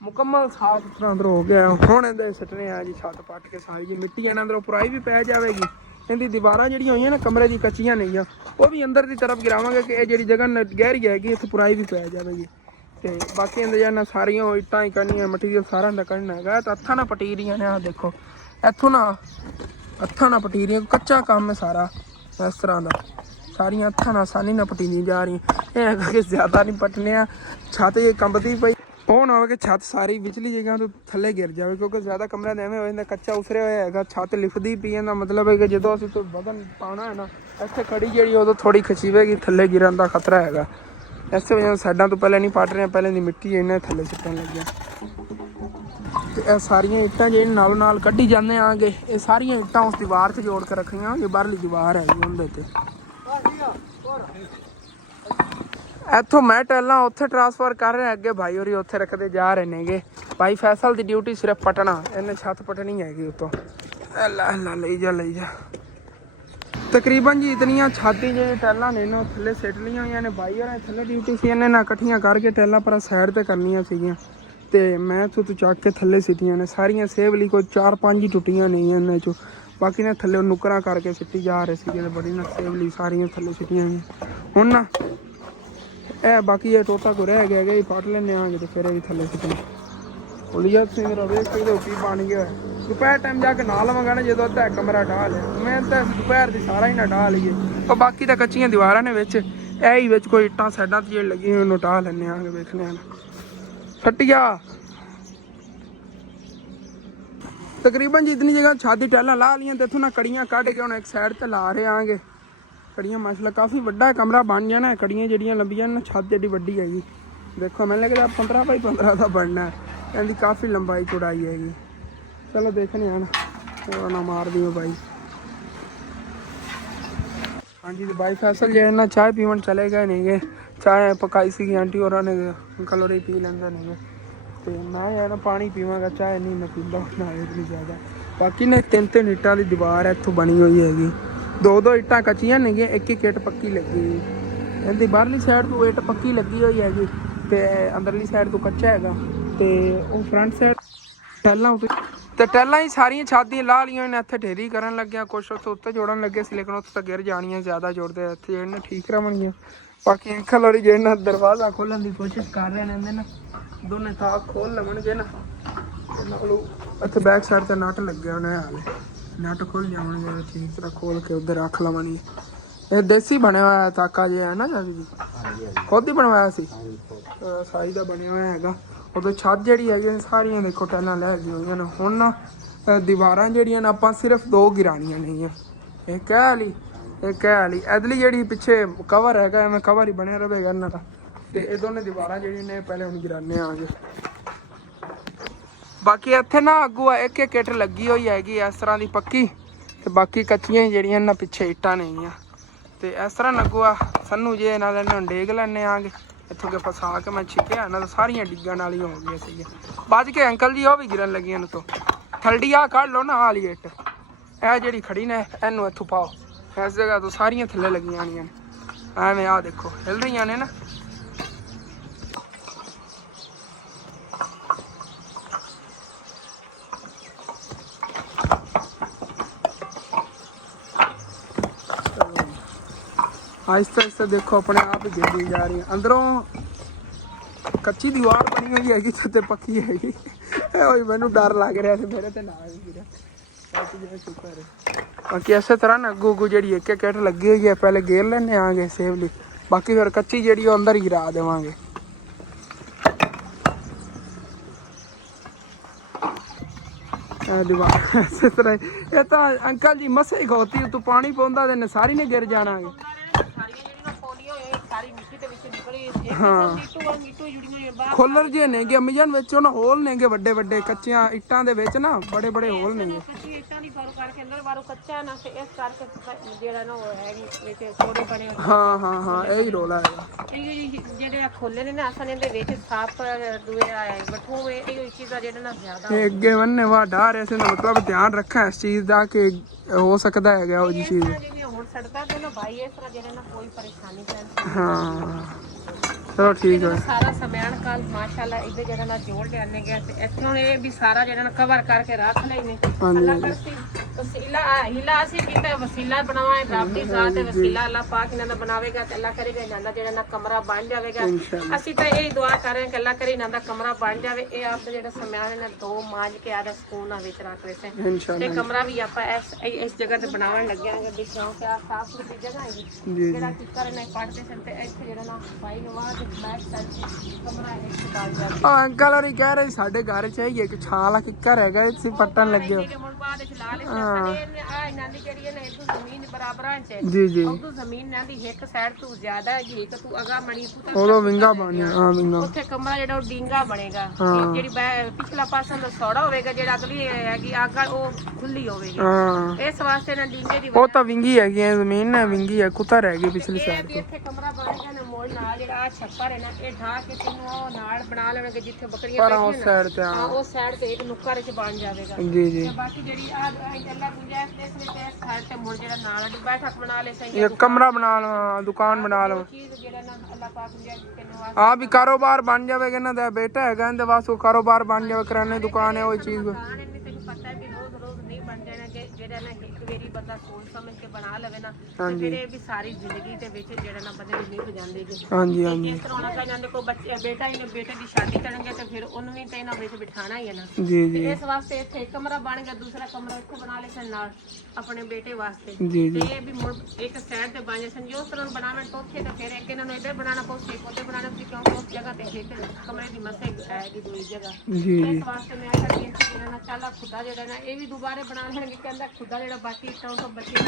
ਮੁਕੰਮਲ ਸਾਫ ਸੁਥਰਾ ਅੰਦਰ ਹੋ ਗਿਆ। ਹੁਣ ਇਹਦੇ ਸਿੱਟਣੇ ਆ ਜੀ ਛੱਤ ਪੱਟ ਕੇ ਸਾਰੀ ਜੀ ਮਿੱਟੀ ਇਹਨਾਂ ਅੰਦਰੋਂ ਪੁਰਾਈ ਵੀ ਪੈ ਜਾਵੇਗੀ। ਇਹਦੀ ਦੀਵਾਰਾਂ ਜਿਹੜੀਆਂ ਹੋਈਆਂ ਨਾ ਕਮਰੇ ਦੀ ਕੱਚੀਆਂ ਨਹੀਂ ਆ ਉਹ ਵੀ ਅੰਦਰ ਦੀ ਤਰਫ ਗਿਰਾਵਾਂਗੇ ਕਿ ਇਹ ਜਿਹੜੀ ਜਗ੍ਹਾ ਗਹਿਰੀ ਹੈਗੀ ਇੱਥੇ ਪੁਰਾਈ ਵੀ ਪੈ ਜਾਵੇਗੀ। ਤੇ ਬਾਕੀ ਇਹਦੇ ਜਾਂ ਸਾਰੀਆਂ ਇੱਟਾਂ ਹੀ ਕਰਨੀਆਂ ਮਟੀਰੀਅਲ ਸਾਰਾ ਦਾ ਕੱਢਣਾ ਹੈਗਾ। ਤਾਂ ਹੱਥਾਂ ਨਾਲ ਪਟੀ ਰਹੀਆਂ ਨੇ। ਆਹ ਦੇਖੋ ਇੱਥੋਂ ਨਾ ਹੱਥਾਂ ਨਾਲ ਪਟੀ ਰਹੀਆਂ। ਕੱਚਾ ਕੰਮ ਹੈ ਸਾਰਾ ਇਸ ਤਰ੍ਹਾਂ ਦਾ। ਸਾਰੀਆਂ ਹੱਥਾਂ ਨਾਲ ਆਸਾਨੀ ਨਾਲ ਪਟੀਆਂ ਜਾ ਰਹੀਆਂ। ਇਹ ਹੈਗਾ ਕਿ ਜ਼ਿਆਦਾ ਨਹੀਂ ਪਟਨੇ ਆ। ਛੱਤ ਇਹ ਕੰਬਦੀ ਪਈ ਉਹ ਨਾ ਹੋਵੇ ਕਿ ਛੱਤ ਸਾਰੀ ਵਿਚਲੀ ਜਗ੍ਹਾ ਤੋਂ ਥੱਲੇ ਗਿਰ ਜਾਵੇ ਕਿਉਂਕਿ ਜ਼ਿਆਦਾ ਕਮਰਾ ਐਵੇਂ ਹੋ ਜਾਂਦਾ ਕੱਚਾ ਉਸਰਿਆ ਹੋਇਆ ਹੈਗਾ। ਛੱਤ ਲਿਫਦੀ ਪਈ ਇਹਦਾ ਮਤਲਬ ਹੈ ਕਿ ਜਦੋਂ ਅਸੀਂ ਕੋਈ ਵਜ਼ਨ ਪਾਉਣਾ ਹੈ ਨਾ ਇੱਥੇ ਖੜੀ ਜਿਹੜੀ ਉਦੋਂ ਥੋੜ੍ਹੀ ਖਿੱਚੀਵੇਗੀ ਥੱਲੇ ਗਿਰਨ ਦਾ ਖਤਰਾ ਹੈਗਾ। ਇਸੇ ਵਜ੍ਹਾ ਸਾਈਡਾਂ ਤੋਂ ਪਹਿਲਾਂ ਨਹੀਂ ਪੱਟ ਰਹੇ ਪਹਿਲਾਂ ਦੀ ਮਿੱਟੀ ਇਹਨਾਂ ਥੱਲੇ ਸਿੱਟਣ ਲੱਗਿਆ। ਤੇ ਇਹ ਸਾਰੀਆਂ ਇੱਟਾਂ ਜਿਹੜੀਆਂ ਨਾਲੋਂ ਨਾਲ ਕੱਢੀ ਜਾਂਦੇ ਆਂਗੇ। ਇਹ ਸਾਰੀਆਂ ਇੱਟਾਂ ਉਸ ਦੀਵਾਰ 'ਤੇ ਜੋੜ ਕੇ ਰੱਖੀਆਂ। ਇਹ ਬਾਹਰਲੀ ਦੀਵਾਰ ਹੈਗੀ ਉਹਦੇ 'ਤੇ। ਇੱਥੋਂ ਮੈਂ ਟੈਲਾਂ ਉੱਥੇ ਟਰਾਂਸਫਰ ਕਰ ਰਿਹਾ ਅੱਗੇ ਭਾਈ ਹੋਰੀ ਉੱਥੇ ਰੱਖਦੇ ਜਾ ਰਹੇ ਨੇਗੇ। ਭਾਈ ਫੈਸਲ ਦੀ ਡਿਊਟੀ ਸਿਰਫ ਪਟਣਾ ਇਹਨੇ ਛੱਤ ਪਟਣੀ ਹੈਗੀ ਉੱਤੋਂ। ਅੱਲਾ ਲਈ ਜਾ ਤਕਰੀਬਨ ਜੀ ਇਤਨੀਆਂ ਛਾਤੀ ਜਿਹੜੀ ਟੈਲਾਂ ਨੇ ਨਾ ਥੱਲੇ ਸਿੱਟ ਲਈਆਂ ਹੋਈਆਂ ਨੇ। ਭਾਈ ਹੋਰਾਂ ਥੱਲੇ ਡਿਊਟੀ ਸੀ ਇਹਨੇ ਨਾ ਇਕੱਠੀਆਂ ਕਰਕੇ ਟੈਲਾਂ ਪਰ ਸਾਈਡ 'ਤੇ ਕਰਨੀਆਂ ਸੀਗੀਆਂ ਤੇ ਮੈਂ ਇੱਥੋਂ ਤੋਂ ਚੱਕ ਕੇ ਥੱਲੇ ਸਿੱਟੀਆਂ ਨੇ ਸਾਰੀਆਂ। ਸੇਵਲੀ ਕੋਈ 4-5 ਹੀ ਟੁੱਟੀਆਂ ਨਹੀਂ ਇਹਨਾਂ 'ਚੋਂ। ਬਾਕੀ ਨੇ ਥੱਲੇ ਨੁੱਕਰਾਂ ਕਰਕੇ ਸਿੱਟੀ ਜਾ ਰਹੇ ਸੀਗੇ। ਬੜੀ ਨਾ ਸੇਵਲੀ ਸਾਰੀਆਂ ਥੱਲੇ ਸਿੱਟੀਆਂ ਹੋਈਆਂ। ਹੁਣ ਨਾ ਇਹ ਬਾਕੀ ਇਹ ਟੋਟਾ ਕੋ ਰਹਿ ਗਿਆ ਇਹ ਪੱਟ ਲੈਣੇ ਆਂਗੇ ਤੇ ਫਿਰ ਇਹ ਵੀ ਥੱਲੇ ਸਿੱਟਣੇ। ਉਲੀਆ ਸਿੰਘ ਵੇਖ ਕੇ ਕੀ ਬਣ ਗਿਆ। ਦੁਪਹਿਰ ਟਾਈਮ ਜਾ ਕੇ ਨਾ ਲਵਾਂਗਾ ਨਾ ਜਦੋਂ ਅੱਧਾ ਕਮਰਾ ਢਾਹ ਲਿਆ ਮੈਂ ਤਾਂ ਦੁਪਹਿਰ ਦੀ ਸਾਰਾ ਹੀ ਨਾ ਢਾਹ ਲਈਏ। ਉਹ ਬਾਕੀ ਤਾਂ ਕੱਚੀਆਂ ਦੀਵਾਰਾਂ ਨੇ ਵਿੱਚ ਇਹ ਹੀ ਵਿੱਚ ਕੋਈ ਇੱਟਾਂ ਸਾਈਡਾਂ 'ਤੇ ਜਿਹੜੀ ਲੱਗੀ ਉਹਨੂੰ ਢਾਹ ਲੈਂਦੇ ਆਂਗੇ। ਵੇਖਣੇ ਆ ਫੱਟੀਆ ਤਕਰੀਬਨ ਜਿਤਨੀ ਜਗ੍ਹਾ ਛਾਦੀ ਟੈਲਾਂ ਲਾ ਲਈਆਂ ਤੇ ਇੱਥੋਂ ਨਾ ਕੜੀਆਂ ਕੱਢ ਕੇ ਹੁਣ ਇੱਕ ਸਾਈਡ 'ਤੇ ਲਾ ਰਹੇ ਆਂਗੇ। ਕੜੀਆਂ ਮਾਸ਼ਾਅੱਲਾ ਕਾਫੀ ਵੱਡਾ ਕਮਰਾ ਬਣ ਜਾਣਾ। ਕੜੀਆਂ ਜਿਹੜੀਆਂ ਲੰਬੀਆਂ ਨਾ ਛੱਤ ਏਡੀ ਵੱਡੀ ਹੈਗੀ। ਦੇਖੋ ਮੈਨੂੰ ਲੱਗਦਾ 15x15 ਦਾ ਬਣਨਾ। ਇਹਦੀ ਕਾਫੀ ਲੰਬਾਈ ਚੌੜਾਈ ਹੈਗੀ। ਚਲੋ ਦੇਖਣੇ ਆ ਨਾ ਨਾ ਮਾਰਦੀ ਹੋ ਬਾਈ। ਹਾਂਜੀ ਤੇ ਬਾਈ ਫੈਸਲ ਜੇ ਨਾ ਚਾਹ ਪੀਵਣ ਚਲੇ ਗਏ ਨੇਗੇ। ਚਾਹ ਪਕਾਈ ਸੀਗੀ ਆਂਟੀ ਹੋਰਾਂ ਨੇ ਅੰਕਲ ਹੋਰੀ ਪੀ ਲੈਂਦੇ ਨੇਗੇ ਤੇ ਮੈਂ ਯਾਰ ਪਾਣੀ ਪੀਵਾਂਗਾ। ਚਾਹ ਨਹੀਂ ਮੈਂ ਪੀਂਦਾ ਨਾ ਇਤਨੀ ਜ਼ਿਆਦਾ। ਬਾਕੀ ਨੇ 3-3 ਇੱਟਾਂ ਦੀ ਦੀਵਾਰ ਇੱਥੋਂ ਬਣੀ ਹੋਈ ਹੈਗੀ। 2-2 ਇੱਟਾਂ ਕੱਚੀਆਂ ਨੇਗੀਆਂ। ਇੱਕ ਇੱਟ ਪੱਕੀ ਲੱਗੀ ਹੋਈ। ਇਹਦੀ ਬਾਹਰਲੀ ਸਾਈਡ ਤੋਂ ਇੱਟ ਪੱਕੀ ਲੱਗੀ ਹੋਈ ਹੈਗੀ ਤੇ ਅੰਦਰਲੀ ਸਾਈਡ ਤੋਂ ਕੱਚਾ ਹੈਗਾ। ਤੇ ਉਹ ਫਰੰਟ ਸਾਈਡ ਟੈਲਾਂ ਉੱਤੇ ਤੇ ਟੈਲਾਂ ਹੀ ਸਾਰੀਆਂ ਛਾਦੀਆਂ ਲਾ ਲਈਆਂ ਨੇ। ਇੱਥੇ ਢੇਰੀ ਕਰਨ ਲੱਗਿਆ ਕੁਛ ਉੱਤੇ ਜੋੜਨ ਲੱਗੇ ਸੀ ਲੇਕਿਨ ਉੱਥੇ ਤਾਂ ਗਿਰ ਜਾਣੀਆਂ ਜ਼ਿਆਦਾ ਜੋੜਦੇ ਇੱਥੇ ਜਿਹੜੇ ਠੀਕ ਰਵਣਗੀਆਂ। ਬਾਕੀ ਅੰਕਲ ਹੋਰੀ ਜਿਹੜੇ ਨਾ ਦਰਵਾਜ਼ਾ ਖੋਲ੍ਹਣ ਦੀ ਕੋਸ਼ਿਸ਼ ਕਰ ਰਹੇ ਨੇ ਨਾ ਦੋਨੇ ਤਾਂ ਖੋਲ ਲਵਣਗੇ ਨਾ ਨਾਲ ਇੱਥੇ ਬੈਕ ਸਾਈਡ 'ਤੇ ਨਟ ਲੱਗਿਆ ਹੋਣਾ ਹਾਲੇ ਨਟ ਖੁੱਲ ਜਾਣਗੇ ਠੀਕ ਤਰ੍ਹਾਂ ਖੋਲ ਕੇ ਉੱਧਰ ਰੱਖ ਲਵਾਂਗੇ। ਇਹ ਦੇਸੀ ਬਣਿਆ ਹੋਇਆ ਤਾਕਾ ਜਿਹਾ ਹੈ ਨਾ ਜਾਜੀ ਜੀ ਖੁਦ ਹੀ ਬਣਵਾਇਆ ਸੀ ਸਾਈ ਦਾ ਬਣਿਆ ਹੋਇਆ ਹੈਗਾ। ਉਦੋਂ ਛੱਤ ਜਿਹੜੀ ਹੈਗੀ ਸਾਰੀਆਂ ਦੇਖੋ ਟੈਲਾਂ ਲੈ ਗਈਆਂ ਹੋਈਆਂ ਨੇ। ਹੁਣ ਨਾ ਦੀਵਾਰਾਂ ਜਿਹੜੀਆਂ ਨੇ ਆਪਾਂ ਸਿਰਫ 2 ਗਿਰਾਣੀਆਂ ਨਹੀਂ ਆ। ਇੱਕ ਇਹ ਵਾਲੀ ਇੱਕ ਇਹ ਵਾਲੀ ਇਧਰਲੀ ਜਿਹੜੀ ਪਿੱਛੇ ਕਵਰ ਹੈਗਾ ਐਵੇਂ ਕਵਰ ਹੀ ਬਣਿਆ ਰਹੇਗਾ ਇਹਨਾਂ ਦਾ। ਤੇ ਇਹ ਦੋਨੇ ਦੀਵਾਰਾਂ ਜਿਹੜੀਆਂ ਨੇ ਪਹਿਲੇ ਹੁਣ ਗਿਰਾਨੇ ਆਂਗੇ। ਬਾਕੀ ਇੱਥੇ ਨਾ ਅੱਗੋਂ ਇੱਕ ਇੱਟ ਲੱਗੀ ਹੋਈ ਹੈਗੀ ਇਸ ਤਰ੍ਹਾਂ ਦੀ ਪੱਕੀ ਤੇ ਬਾਕੀ ਕੱਚੀਆਂ ਜਿਹੜੀਆਂ ਇਹਨਾਂ ਪਿੱਛੇ ਇੱਟਾਂ ਨੇਗੀਆਂ। ਤੇ ਇਸ ਤਰ੍ਹਾਂ ਲੱਗੂਆ ਸਾਨੂੰ ਜੇ ਨਾਲ ਇਹਨਾਂ ਨੂੰ ਡੇਗ ਲੈਣੇ ਆਂਗੇ। ਇੱਥੋਂ ਕੇ ਫਸਾ ਕੇ ਮੈਂ ਛਿੱਕਿਆ ਇਹਨਾਂ ਦਾ ਸਾਰੀਆਂ ਡਿੱਗਣ ਵਾਲੀਆਂ ਹੋ ਗਈਆਂ ਸੀਗੀਆਂ। ਬਚ ਕੇ ਅੰਕਲ ਜੀ ਉਹ ਵੀ ਗਿਰਨ ਲੱਗੀਆਂ ਨੇ ਤੋਂ ਥਲੜੀ ਆ ਕੱਢ ਲਓ ਨਾ ਆਹ ਵਾਲੀ ਇੱਟ ਇਹ ਜਿਹੜੀ ਖੜੀ ਨੇ ਇਹਨੂੰ ਇੱਥੋਂ ਪਾਓ। ਇਸ ਜਗ੍ਹਾ ਤੋਂ ਸਾਰੀਆਂ ਥੱਲੇ ਲੱਗੀਆਂ ਹੋਈਆਂ ਨੇ ਐਵੇਂ ਆਹ ਦੇਖੋ ਹਿਲ ਰਹੀਆਂ ਨੇ ਨਾ। आहिस्ता आहिस्ता देखो अपने आप ही गिरती जा रही है। अंदरों कच्ची दीवार बनी हुई हैगी ते पक्की हैगी। ओए मैनू डर लग रहा है मेरे ते ना गिरा। शुक्र है। बाकी इस तरह ना अगू अगू जी एक किट लगी हुई है, पहले घेर लेने आगे सेवली, बाकी फिर कच्ची जी अंदर ही गिरा देवांगे। इस तरह ये तो अंकल जी मसे ही होती तू पानी पाਉਂਦਾ ਤੇ ਸਾਰੀ ਨੇ गिर जाना है। हाँ खोलर जे नेगे अमीजन विच ना होल नेगे वड्डे वड्डे कच्चियां इट्टां दे विच ना बड़े बड़े होल नेगे। हाँ हाँ हाँ यही रोला है। अगे वन्ने वा डर ऐसे मतलब ध्यान रखा इस चीज का कि हो सकता है वो जी चीज। हाँ चलो ठीक है। सारा समान काल माशाल्लाह इधर जरा ना जोड़ लेने गए थे इथों ये भी सारा जरा ना कवर करके रख लेने। अल्लाह करती वसीला हिला से कीता वसीला बनावा रब्बी जात है वसीला अल्लाह पाक इन्हां दा बनावेगा ते अल्लाह करेगा इन्हां दा जरा ना कमरा बन जाएगा। ਅਸੀਂ ਤਾਂ ਇਹ ਦੁਆ ਕਰ ਰਹੇ ਹਾਂ ਕਿ ਅੱਲਾਹ ਕਰੇ ਇਹਨਾਂ ਦਾ ਕਮਰਾ ਬਣ ਜਾਵੇ। ਇਹ ਆਪ ਦਾ ਜਿਹੜਾ ਸਮਾਨ ਹੈ ਦੋ ਮਾਂਜ ਕੇ ਆਦਾ ਸਕੂਨ ਨਾਲ ਵਿੱਚ ਰੱਖ ਲੈਸੇ ਤੇ ਕਮਰਾ ਵੀ ਆਪਾਂ ਇਸ ਜਗ੍ਹਾ ਤੇ ਬਣਾਉਣ ਲੱਗੇ ਆਂਗੇ ਵੀ ਕਿਉਂਕਿ ਆ ਸਾਫ ਸੁਥਰੀ ਜਗ੍ਹਾ ਹੈ ਜਿਹੜਾ ਕਿ ਕਰਨੇ ਪੜਦੇ ਸਨ ਤੇ ਇੱਥੇ ਜਿਹੜਾ ਨਾ ਬਾਈ ਨਵਾਜ਼ ਬੈਕ ਸਾਈਡ ਕਮਰਾ ਇੱਕ ਡਾਲ ਜਾ। ਅੰਕਲ ਹੋਰੀ ਕਹਿ ਰਹੇ ਸਾਡੇ ਘਰ ਚ ਹੀ ਇੱਕ ਛਾਂ ਵਾਲਾ ਕਿੱਕਰ ਹੈਗਾ ਇੱਥੇ ਪੱਟਣ ਲੱਗੇ ਹੋ। ਇਹਨਾਂ ਦੀ ਜਿਹੜੀ ਹੈ ਨਾ ਇਹ ਜ਼ਮੀਨ ਬਰਾਬਰਾਂ ਚ ਹੈ ਜੀ ਜੀ ਉਹ ਜ਼ਮੀਨ ਨਾ ਦੀ ਇੱਕ ਸਾਈਡ ਤੋਂ ਜ਼ਿਆਦਾ ਹੈਗੀ ਇੱਕ ਤੂੰ ਅਗਾ ਮਣੀ ਉਹਦਾ ਵਿੰਗਾ ਬਣਿਆ। ਹਾਂ ਵਿੰਗਾ ਉੱਥੇ ਕਮਰਾ ਜਿਹੜਾ ਉਹ ਡੀਂਗਾ ਬਣੇਗਾ ਜਿਹੜੀ ਪਿਛਲਾ ਪਾਸਾ ਦਾ ਸੌੜਾ ਹੋਵੇਗਾ ਜਿਹੜਾ ਅਗਲੀ ਹੈਗੀ ਆਗਲ ਉਹ ਖੁੱਲੀ ਹੋਵੇਗੀ। ਇਸ ਵਾਸਤੇ ਨਾ ਡੀਂਗੇ ਦੀ ਉਹ ਤਾਂ ਵਿੰਗੀ ਹੈਗੀ ਹੈ ਜ਼ਮੀਨ ਨਾ ਵਿੰਗੀ ਹੈ ਕੁੱਤਰ ਹੈਗੀ ਪਿਛਲੀ ਸਾਈਡ ਤੋਂ। ਇੱਥੇ ਕਮਰਾ ਬਣੇਗਾ ਨਾ ਮੋੜ ਨਾਲ ਜਿਹੜਾ ਆ ਛੱਪਰ ਹੈ ਨਾ ਇਹ ਢਾ ਕੇ ਤੈਨੂੰ ਉਹ ਨਾਲ ਬਣਾ ਲੈਣਗੇ ਜਿੱਥੇ ਬੱਕਰੀਆਂ ਬੈਠੀਆਂ ਉਸ ਸਾਈਡ ਤੇ। ਹਾਂ ਉਸ ਸਾਈਡ ਤੇ ਇੱਕ ਨੁੱਕਰ ਚ ਬਣ ਜਾਵੇਗਾ। ਜੀ ਜੀ ਤੇ ਬਾਕੀ ਜਿਹੜੀ ਆ ਅੱਲਾ ਗੁੰਜਾਇਸ਼ ਇਸ ਵਿੱਚ ਇਸ ਸਾਈਡ ਤੇ ਮੁੜ ਜਿਹੜਾ ਨਾਲ ਬੈਠਕ ਬਣਾ ਲੈ ਸਹੀ एक कमरा बना लो दुकान बना लो। ਚੀਜ਼ ਜਿਹੜਾ ਨਾ ਅੱਲਾ ਪਾਕ ਗੁੰਜਾਇਸ਼ ਤੈਨੂੰ हाँ भी कारोबार बन जाएगा ना तो बेटा है कहते बस वो कारोबार बन जाए किराने दुकान है वही चीज। ਤੈਨੂੰ ਪਤਾ ਹੈ ਕਿ ਰੋਜ਼ ਰੋਜ਼ ਨਹੀਂ ਬਣ ਜਾਣਾ ਕਿ ਜਿਹੜਾ ਨਾ ਇੱਕ ਵਾਰੀ ਬੰਦਾ ਸੋਚ ਸਮਝ ਕੇ ਬਣਾ ਲਵੇ ਨਾ ਤੇ ਫਿਰ ਇਹ ਵੀ ਸਾਰੀ ਜ਼ਿੰਦਗੀ ਦੇ ਵਿੱਚ ਜਿਹੜਾ ਨਾ ਬੰਦੇ ਦੀ ਨਿਭ ਜਾਂਦੇ ਜੀ। ਹਾਂਜੀ ਹਾਂਜੀ ਇਸ ਤਰ੍ਹਾਂ ਉਹਨਾਂ ਕਹਿੰਦੇ ਕੋ ਬੱਚੇ ਬੇਟਾ ਇਹਨੇ ਬੇਟੇ ਦੀ ਸ਼ਾਦੀ ਕਰਨਗੇ ਤੇ ਫਿਰ ਉਹਨੂੰ ਵੀ ਤੇ ਇਹਨਾਂ ਵਿੱਚ ਬਿਠਾਣਾ ਹੀ ਹੈ ਨਾ। जी जी ਇਸ ਵਾਸਤੇ ਇੱਥੇ ਕਮਰਾ ਬਣ ਗਿਆ ਦੂਸਰਾ ਕਮਰਾ ਇੱਥੇ ਬਣਾ ਲੈ ਸਨ ਨਾਲ ਆਪਣੇ ਬੇਟੇ ਵਾਸਤੇ जी ਤੇ जी ਇਹ ਵੀ ਇੱਕ ਸਾਈਡ ਤੇ ਬਣ ਜਾਣ ਜੋ ਤਰ੍ਹਾਂ ਬਣਾਵਣ ਤੋਂ ਉੱਥੇ ਤਾਂ ਫਿਰ ਇੱਕ ਇਹਨਾਂ ਨੂੰ ਇੱਧਰ ਬਣਾਉਣਾ ਪਊ ਇੱਕ ਉੱਧਰ ਬਣਾਉਣਾ ਸੀ ਕਿਉਂਕਿ ਉਸ ਜਗ੍ਹਾ ਤੇ ਇੱਕ ਕਮਰੇ ਦੀ ਮਸੇ ਹੈਗੀ ਦੂਜੀ ਜਗ੍ਹਾ। जी ਇਸ ਵਾਸਤੇ ਮੈਂ ਕਹਿੰਦੀ ਹਾਂ ਕਿ ਜਿਹੜਾ ਨਾ ਚਾਲਾ ਖੁੱਦਾ ਜਿਹੜਾ ਨਾ ਇਹ ਵੀ ਦੁਬਾਰੇ ਬਣਾ ਲੈਣਗੇ ਕਹਿੰਦਾ ਖੁੱਦਾ ਜਿਹੜਾ ਬਾਕੀ ਇੱਟਾਂ ਤੋਂ ਬੱਚੇ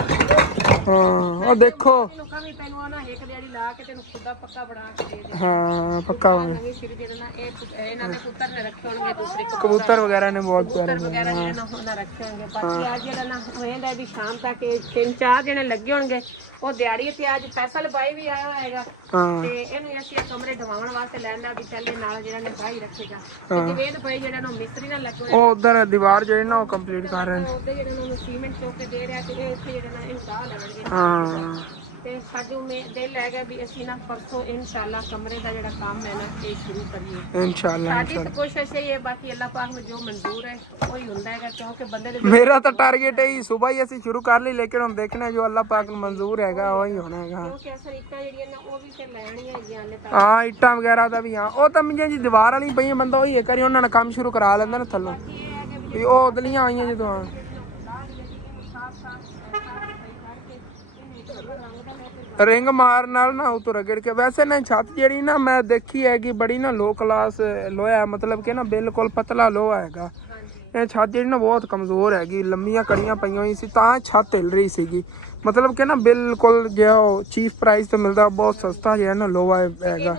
हाँ और देखो ਲੋਕਾਂ ਵੀ ਤੈਨੂੰ ਆ ਨਾ ਇੱਕ ਦਿਹਾੜੀ ਲਾ ਕੇ ਤੈਨੂੰ ਖੁੱਦਾ ਪੱਕਾ ਬਣਾ ਕੇ ਦੇ ਦੇ। हाँ पक्का ਨਵੀਂ ਸਿਰ ਜਿਹੜਾ ਨਾ ਇਹ ਇਹਨਾਂ ਦੇ ਪੁੱਤਰ ਨੇ ਰੱਖੇ ਹੋਣਗੇ ਦੂਸਰੇ कबूतर वगैरह ने बहुत प्यारे ਵਗੈਰਾ ਜਿਹੜੇ ਨਾ ਉਹਨਾਂ ਰੱਖੇ ਹੋਣਗੇ। ਬਾਕੀ ਅੱਜ ਜਿਹੜਾ ਨਾ ਹੋਏਗਾ ਵੀ ਸ਼ਾਮ ਤੱਕ ਇਹ 3-4 ਜਣੇ ਲੱਗੇ ਹੋਣਗੇ ਉਹ ਦਿਹਾੜੀ ਤੇ ਅੱਜ ਫੈਸਲ ਬਾਈ ਵੀ ਆਇਆ ਹੋਏਗਾ हाँ ਤੇ ਇਹਨੂੰ ਅਸੀਂ ਇਹ ਕਮਰੇ ਢਵਾਉਣ ਵਾਸਤੇ ਲੈਂਦਾ ਵੀ ਚੱਲੇ ਨਾਲ ਜਿਹੜਾ ਨੇ ਬਾਈ ਰੱਖੇਗਾ ਤੇ ਜਵੇਦ ਭਾਈ ਜਿਹੜਾ ਨਾ ਮਿਸਤਰੀ ਨਾਲ ਲੱਗੇ वो उधर दीवार जो है ना वो कंप्लीट कर रहे हैं। ਉਹਦੇ ਜਿਹੜਾ ਨੂੰ ਸੀਮੈਂਟ ਚੋਕ ਕੇ ਦੇ ਰਿਹਾ ਤੇ ਇਹ ਇੱਥੇ ਜਿਹੜਾ ਨਾ ਇਹ ਢਾਹ ਲੈਣਗੇ। हाँ ਤੇ ਸਾਡੇ ਮੇ ਦਿਲ ਹੈਗਾ ਵੀ ਅਸੀਂ ਨਾ ਪਰਸੋਂ ਇਨਸ਼ਾਅੱਲਾ ਕਮਰੇ ਦਾ ਜਿਹੜਾ ਕੰਮ ਹੈ ਨਾ ਇਹ ਸ਼ੁਰੂ ਕਰੀਏ। इंशाल्लाह ਸਾਡੀ ਤਾਂ ਕੋਸ਼ਿਸ਼ ਇਹ ਹੈ ਬਾਕੀ ਅੱਲਾਹ ਪਾਕ ਨੂੰ ਜੋ ਮਨਜ਼ੂਰ ਹੈ ਉਹੀ ਹੁੰਦਾ ਹੈਗਾ ਕਿਉਂਕਿ ਬੰਦੇ ਦੇ मेरा तो टारगेट है ही सुबह ही ऐसी शुरू कर ली लेकिन हम देखना जो अल्लाह पाक को मंजूर हैगा वही होना हैगा। ਕਿਉਂਕਿ ਅਸਰ ਇੱਟਾਂ ਜਿਹੜੀਆਂ ਨੇ ਉਹ ਵੀ ਤੇ ਲੈਣੀਆਂ ਹੈਗੀਆਂ ਨੇ ਤਾਂ हाँ इट्टां वगैरह का भी हाँ वो तो मियां जी दीवार वाली पई बंदा वही है करी उन्होंने काम शुरू करा लेंदा ना थल्लों ਇਹ ਹੈਗਾ ਵੀ भी वो उदलियां आईयां जो हाँ रिंग मार नाल ना उतो रगड़ के वैसे ना छत जेड़ी ना मैं देखी है कि बड़ी ना लो क्लास लोहा है मतलब कि ना बिल्कुल पतला लोहा हैगा। ਇਹ ਛੱਤ ਜਿਹੜੀ ਨਾ ਬਹੁਤ ਕਮਜ਼ੋਰ ਹੈਗੀ ਲੰਮੀਆਂ ਕੜੀਆਂ ਪਈਆਂ ਹੋਈ ਸੀ ਤਾਂ ਛੱਤ ਹਿੱਲ ਰਹੀ ਸੀਗੀ मतलब कि ना बिल्कुल जो चीफ प्राइस तो मिलता बहुत सस्ता जो है ना लोहा हैगा।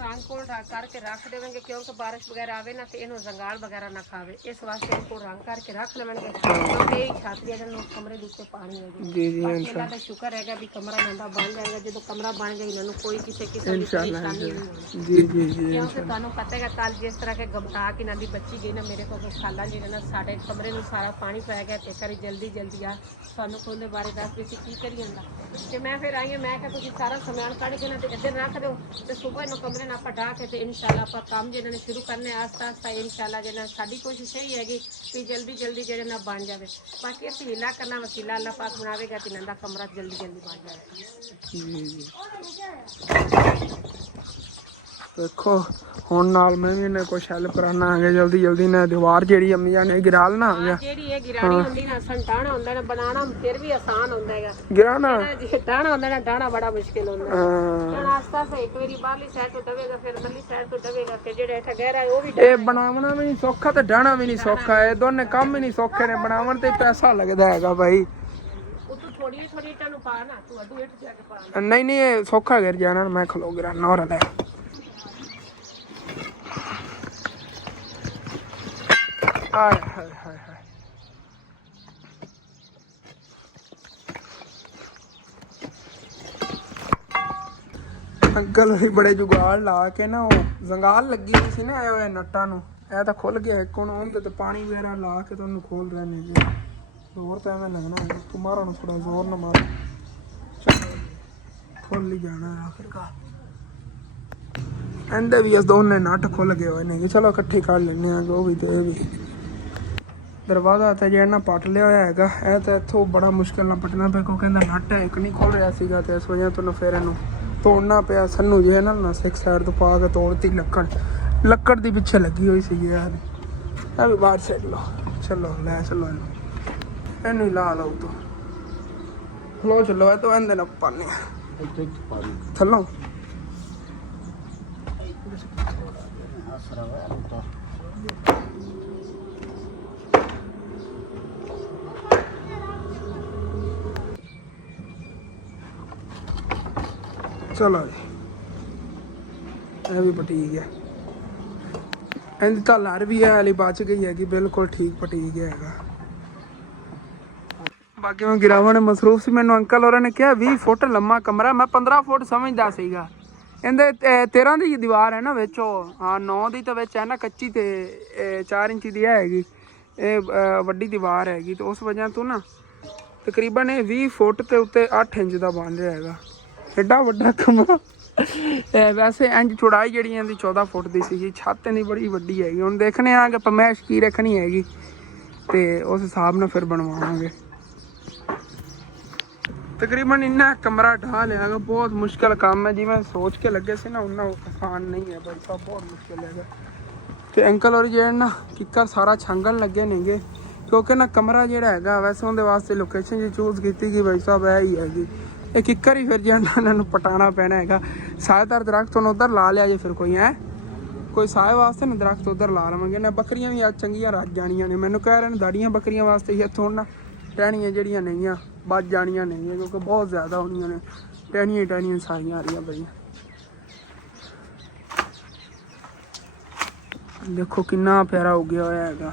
ਰੰਗ ਕੋਲ ਕਰਕੇ ਰੱਖ ਦੇਵਾਂਗੇ ਕਿਉਂਕਿ ਬਾਰਿਸ਼ ਵਗੈਰਾ ਆਵੇ ਨਾ ਤੇ ਇਹਨੂੰ ਜ਼ੰਗਾਲ ਵਗੈਰਾ ਨਾ ਖਾਵੇ ਇਸ ਵਾਸਤੇ ਇਹਨੂੰ ਰੰਗ ਕਰਕੇ ਰੱਖ ਲਵਾਂਗੇ ਕਿਉਂਕਿ ਇਹ ਛੱਤ ਜਿਹੜਾ ਨੂੰ ਕਮਰੇ ਦੇ ਉੱਤੇ ਪਾਣੀ ਹੋਵੇ। जी जी ਇਹਨਾਂ ਦਾ ਸ਼ੁਕਰ ਹੈਗਾ ਵੀ ਕਮਰਾ ਨੰਦਾ ਬਣ ਜਾਏਗਾ ਜਦੋਂ ਕਮਰਾ ਬਣ ਜਾਏ ਇਹਨਾਂ ਨੂੰ ਕੋਈ ਕਿਸੇ ਕਿਸਮ ਦੀ ਪਰੇਸ਼ਾਨੀ ਨਹੀਂ ਹੋਣੀ। जी जी जी ਕਿਉਂਕਿ ਤੁਹਾਨੂੰ ਪਤਾ ਹੈਗਾ ਕੱਲ ਜਿਸ ਤਰ੍ਹਾਂ ਕਿ ਗਮਟਾ ਕੇ ਇਹਨਾਂ ਦੀ ਬੱਚੀ ਗਈ ਨਾ ਮੇਰੇ ਕੋਲ ਖਾਲਾ ਜਿਹੜਾ ਨਾ ਸਾਡੇ ਕਮਰੇ ਨੂੰ ਸਾਰਾ ਪਾਣੀ ਪੈ ਗਿਆ ਤੇ ਕਰੀ ਜਲਦੀ ਜਲਦੀ ਆ ਸਾਨੂੰ ਉਹਦੇ ਬਾਰੇ ਦੱਸ ਵੀ ਕੀ ਕਰੀ ਜਾਂਦਾ ਤੇ ਮੈਂ ਫਿਰ ਆਈ ਹਾਂ, ਮੈਂ ਕਿਹਾ ਤੁਸੀਂ ਸਾਰਾ ਸਮਾਨ ਕੱਢ ਕੇ ਨਾ ਤੇ ਇੱਧਰ ਰੱਖ ਦਿਓ ਤੇ ਸਵੇਰ ਨੂੰ ਕਮਰੇ ਨਾਲ ਆਪਾਂ ਢਾ ਕੇ ਤੇ ਇਨਸ਼ਾਅੱਲਾ ਆਪਾਂ ਕੰਮ ਜਿਹਨਾਂ ਨੇ ਸ਼ੁਰੂ ਕਰਨੇ ਆਸਤਾ ਆਸਤਾ ਇਨਸ਼ਾਅੱਲਾ ਜਿਹਨਾਂ ਸਾਡੀ ਕੋਸ਼ਿਸ਼ ਇਹ ਹੈਗੀ ਕਿ ਜਲਦੀ ਜਲਦੀ ਜਿਹੜੇ ਨਾਲ ਬਣ ਜਾਵੇ। ਬਾਕੀ ਅਸੀਂ ਹੀਲਾ ਕਰਨਾ ਵਸੀਲਾ ਅੱਲਾਹ ਪਾਕ ਬਣਾਵੇਗਾ ਤੇ ਇਹਨਾਂ ਦਾ ਕਮਰਾ ਜਲਦੀ ਜਲਦੀ ਬਣ ਜਾਏਗਾ। देखो ਹੁਣ ਨਾਲ ਮੈਂ ਵੀ ਇਹਨੇ ਕੁਛ ਹੈਲਪ ਕਰਾਣਾ ਆਗੇ ਜਲਦੀ ਜਲਦੀ ਨਾ ਦੀਵਾਰ ਜਿਹੜੀ ਅੰਮੀ ਜਾਨ ਨੇ ਗਿਰਾ ਲੈਣਾ ਆ ਗਿਆ। ਜਿਹੜੀ ਇਹ ਗਿਰਾਣੀ ਹੁੰਦੀ ਨਾ ਸੰਟਾਣਾ ਹੁੰਦਾ ਨਾ ਬਣਾਉਣਾ ਫਿਰ ਵੀ ਆਸਾਨ ਹੁੰਦਾ ਹੈਗਾ। ਗਿਰਾਣਾ ਜੇ ਡਾਣਾ ਹੁੰਦਾ ਨਾ ਡਾਣਾ ਬੜਾ ਮੁਸ਼ਕਿਲ ਹੁੰਦਾ ਹੈ। ਹੁਣ ਆਸਤਾ ਸੇ ਇੱਕ ਵਾਰੀ ਬਾਹਰਲੀ ਸਾਈਡ ਤੋਂ ਦਵੇਗਾ ਫਿਰ ਅੰਦਰਲੀ ਸਾਈਡ ਤੋਂ ਦਵੇਗਾ ਫਿਰ ਜਿਹੜਾ ਇੱਥੇ ਗਹਿਰਾ ਹੈ ਉਹ ਵੀ ਇਹ ਬਣਾਉਣਾ ਵੀ ਨਹੀਂ ਸੌਖਾ ਤੇ ਡਾਣਾ ਵੀ ਨਹੀਂ ਸੌਖਾ। ਇਹ ਦੋਨੇ ਕੰਮ ਹੀ ਨਹੀਂ ਸੌਖੇ ਨੇ। ਬਣਾਉਣ ਤੇ ਪੈਸਾ ਲੱਗਦਾ ਹੈਗਾ ਭਾਈ। ਤੂੰ ਥੋੜੀ ਥੋੜੀ ਇੱਟਾਂ ਨੂੰ ਪਾ ਨਾ ਤੂੰ ਅੱਡੂ ਇੱਟ ਜਾ ਕੇ ਪਾ। ਨਹੀਂ ਨਹੀਂ ਇਹ ਸੌਖਾ ਗਿਰ ਜਾਣਾ। ਮੈਂ ਖਲੋ ਗਿਰਾਨਾ ਹੋਰ ਲੈ ਹਾਏ ਹਾਏ ਹਾਏ ਹਾਏ। ਅੰਕਲ ਵੀ ਬੜੇ ਜੁਗਾੜ ਲਾ ਕੇ ਨਾ ਉਹ ਜ਼ੰਗਾਲ ਲੱਗੀ ਹੋਈ ਸੀ ਨਾ ਇਹ ਨੱਟਾਂ ਨੂੰ। ਇਹ ਤਾਂ ਖੁੱਲ ਗਿਆ ਇੱਕ ਹੁਣ ਉਹਦੇ ਤੇ ਪਾਣੀ ਵਗੈਰਾ ਲਾ ਕੇ ਤੁਹਾਨੂੰ ਖੋਲ ਰਹੇ ਨੇ ਜੀ। ਜ਼ੋਰ ਤਾਂ ਐਵੇਂ ਲੱਗਣਾ ਹੈ ਤੂੰ ਮਾਰੋ ਨਾ ਥੋੜਾ ਜ਼ੋਰ ਨਾ ਮਾਰ ਖੁੱਲ ਹੀ ਜਾਣਾ ਆਖਿਰਕਾਰ। ਇਹਦੇ ਵੀ ਇਸ ਦੋਨੇ ਨੱਟ ਖੁੱਲ ਗਏ ਹੋਏ ਨੇ। ਚਲੋ ਇਕੱਠੇ ਕਰ ਲੈਂਦੇ ਆ ਉਹ ਵੀ ਤੇ ਇਹ ਵੀ। ਦਰਵਾਜ਼ਾ ਤਾਂ ਜਿਹੜਾ ਨਾ ਪੱਟ ਲਿਆ ਹੋਇਆ ਹੈਗਾ। ਇਹ ਤਾਂ ਇੱਥੋਂ ਬੜਾ ਮੁਸ਼ਕਿਲ ਨਾਲ ਪੱਟਣਾ ਪਿਆ ਕਿਉਂਕਿ ਇਹਦਾ ਨੱਟ ਇੱਕ ਨਹੀਂ ਖੁੱਲ ਰਿਹਾ ਸੀਗਾ ਤੇ ਇਸ ਵਜ੍ਹਾ ਤੋਂ ਫਿਰ ਇਹਨੂੰ ਤੋੜਨਾ ਪਿਆ। ਸਾਨੂੰ ਜੇ ਨਾ ਸਿੱਖ ਸਾਈਡ ਤੋਂ ਪਾ ਕੇ ਤੋੜਤੀ। ਲੱਕੜ ਦੀ ਪਿੱਛੇ ਲੱਗੀ ਹੋਈ ਸੀ ਯਾਰ। ਇਹ ਵੀ ਬਾਹਰ ਸੈੱਟ ਲਓ। ਚਲੋ ਲੈ ਚਲੋ ਇਹਨੂੰ ਹੀ ਲਾ ਲਓ ਤੂੰ ਖਲੋ ਚਲੋ। ਇਹ ਤਾਂ ਇਹਦੇ ਨਾਲ ਪਾਣੇ ਥੱਲੋਂ ਚਲੋ ਜੀ ਇਹ ਵੀ ਪਟੀਕ ਹੈ। ਇਹਦੀ ਤਾਂ ਲੜ ਵੀ ਹੈ ਹਾਲੇ ਬਚ ਗਈ ਹੈਗੀ ਬਿਲਕੁਲ ਠੀਕ ਪਟੀਕ ਹੈਗਾ। ਬਾਕੀ ਮੈਂ ਗਿਰਾਵਣ ਮਸਰੂਫ ਸੀ। ਮੈਨੂੰ ਅੰਕਲ ਹੋਰਾਂ ਨੇ ਕਿਹਾ 20 ਫੁੱਟ ਲੰਮਾ ਕਮਰਾ। ਮੈਂ 15 ਫੁੱਟ ਸਮਝਦਾ ਸੀਗਾ। ਇਹਦੇ 13 ਦੀ ਦੀਵਾਰ ਹੈ ਨਾ ਵਿੱਚ ਉਹ। ਹਾਂ 9 ਦੀ ਤਾਂ ਵਿੱਚ ਹੈ ਨਾ ਕੱਚੀ ਤੇ 4 ਇੰਚੀ ਦੀ ਹੈਗੀ। ਇਹ ਵੱਡੀ ਦੀਵਾਰ ਹੈਗੀ ਤੇ ਉਸ ਵਜ੍ਹਾ ਤੋਂ ਨਾ ਤਕਰੀਬਨ ਇਹ 20 ਫੁੱਟ ਤੇ ਉੱਤੇ 8 ਇੰਚ ਦਾ ਬਣ ਰਿਹਾ ਹੈਗਾ। ਐਡਾ ਵੱਡਾ ਕਮਰਾ। ਵੈਸੇ ਇੰਜ ਚੌੜਾਈ ਜਿਹੜੀ ਇਹਦੀ 14 ਫੁੱਟ ਦੀ ਸੀਗੀ। ਛੱਤ ਇਹਦੀ ਬੜੀ ਵੱਡੀ ਹੈਗੀ। ਹੁਣ ਦੇਖਣੇ ਆ ਕਿ ਪਮੈਸ਼ ਕੀ ਰੱਖਣੀ ਹੈਗੀ ਤੇ ਉਸ ਹਿਸਾਬ ਨਾਲ ਫਿਰ ਬਣਵਾਵਾਂਗੇ। ਤਕਰੀਬਨ ਇੰਨਾ ਕਮਰਾ ਢਾ ਲਿਆ ਹੈਗਾ। ਬਹੁਤ ਮੁਸ਼ਕਿਲ ਕੰਮ ਹੈ। ਜਿਵੇਂ ਸੋਚ ਕੇ ਲੱਗੇ ਸੀ ਨਾ ਉਹਨਾਂ ਆਸਾਨ ਨਹੀਂ ਹੈ ਭਾਈ ਸਾਹਿਬ। ਬਹੁਤ ਮੁਸ਼ਕਿਲ ਹੈਗਾ। ਤੇ ਅੰਕਲ ਔਰ ਜਿਹੜੇ ਨਾ ਕਿੱਕਰ ਸਾਰਾ ਛਾਂਗਣ ਲੱਗੇ ਨੇਗੇ ਕਿਉਂਕਿ ਨਾ ਕਮਰਾ ਜਿਹੜਾ ਹੈਗਾ ਵੈਸੇ ਉਹਦੇ ਵਾਸਤੇ ਲੋਕੇਸ਼ਨ ਜੀ ਚੂਜ਼ ਕੀਤੀ ਗਈ ਭਾਈ ਸਾਹਿਬ ਇਹ ਹੀ ਹੈਗੀ। ਇਹ ਕਿੱਕਰ ਹੀ ਫਿਰ ਜਾਣਾ ਇਹਨਾਂ ਨੂੰ ਪਟਾਉਣਾ ਪੈਣਾ ਹੈਗਾ। ਸਾਇਦਾਰ ਦਰਖਤ ਹੁਣ ਉੱਧਰ ਲਾ ਲਿਆ ਜੇ ਫਿਰ ਕੋਈ ਹੈ ਕੋਈ ਸਾਏ ਵਾਸਤੇ ਨਾ ਦਰਖਤ ਉੱਧਰ ਲਾ ਲਵਾਂਗੇ ਨਾ। ਬੱਕਰੀਆਂ ਵੀ ਅੱਜ ਚੰਗੀਆਂ ਰੱਜ ਜਾਣੀਆਂ ਨੇ। ਮੈਨੂੰ ਕਹਿ ਰਹੇ ਨੇ ਦਾੜੀਆਂ ਬੱਕਰੀਆਂ ਵਾਸਤੇ ਹੀ ਇੱਥੋਂ ਨਾ ਟਹਿਣੀਆਂ ਜਿਹੜੀਆਂ ਨਹੀਂਆਂ ਬਚ ਜਾਣੀਆਂ ਨਹੀਂ ਕਿਉਂਕਿ ਬਹੁਤ ਜ਼ਿਆਦਾ ਹੋਣੀਆਂ ਨੇ। ਟਹਿਣੀਆਂ ਸਾਰੀਆਂ ਆ ਰਹੀਆਂ ਪਈਆਂ। ਦੇਖੋ ਕਿੰਨਾ ਪਿਆਰਾ ਉੱਗਿਆ ਹੋਇਆ ਹੈਗਾ।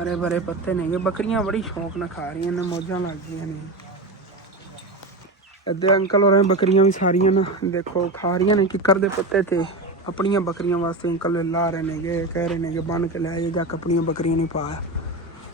ਹਰੇ ਭਰੇ ਪੱਤੇ ਨੇਗੇ। ਬੱਕਰੀਆਂ ਬੜੀ ਸ਼ੌਂਕ ਨਾਲ ਖਾ ਰਹੀਆਂ ਨੇ। ਮੌਜਾਂ ਲੱਗ ਗਈਆਂ ਨੇ। ਇੱਧਰ ਅੰਕਲ ਹੋਰਾਂ ਬੱਕਰੀਆਂ ਵੀ ਸਾਰੀਆਂ ਨਾ ਦੇਖੋ ਖਾ ਰਹੀਆਂ ਨੇ ਕਿੱਕਰ ਦੇ ਪੱਤੇ ਤੇ ਆਪਣੀਆਂ ਬੱਕਰੀਆਂ ਵਾਸਤੇ ਅੰਕਲ ਲਾ ਰਹੇ ਨੇਗੇ। ਕਹਿ ਰਹੇ ਨੇਗੇ ਬੰਨ ਕੇ ਲੈ ਜਾ ਆਪਣੀਆਂ ਬੱਕਰੀਆਂ ਨਹੀਂ ਪਾ।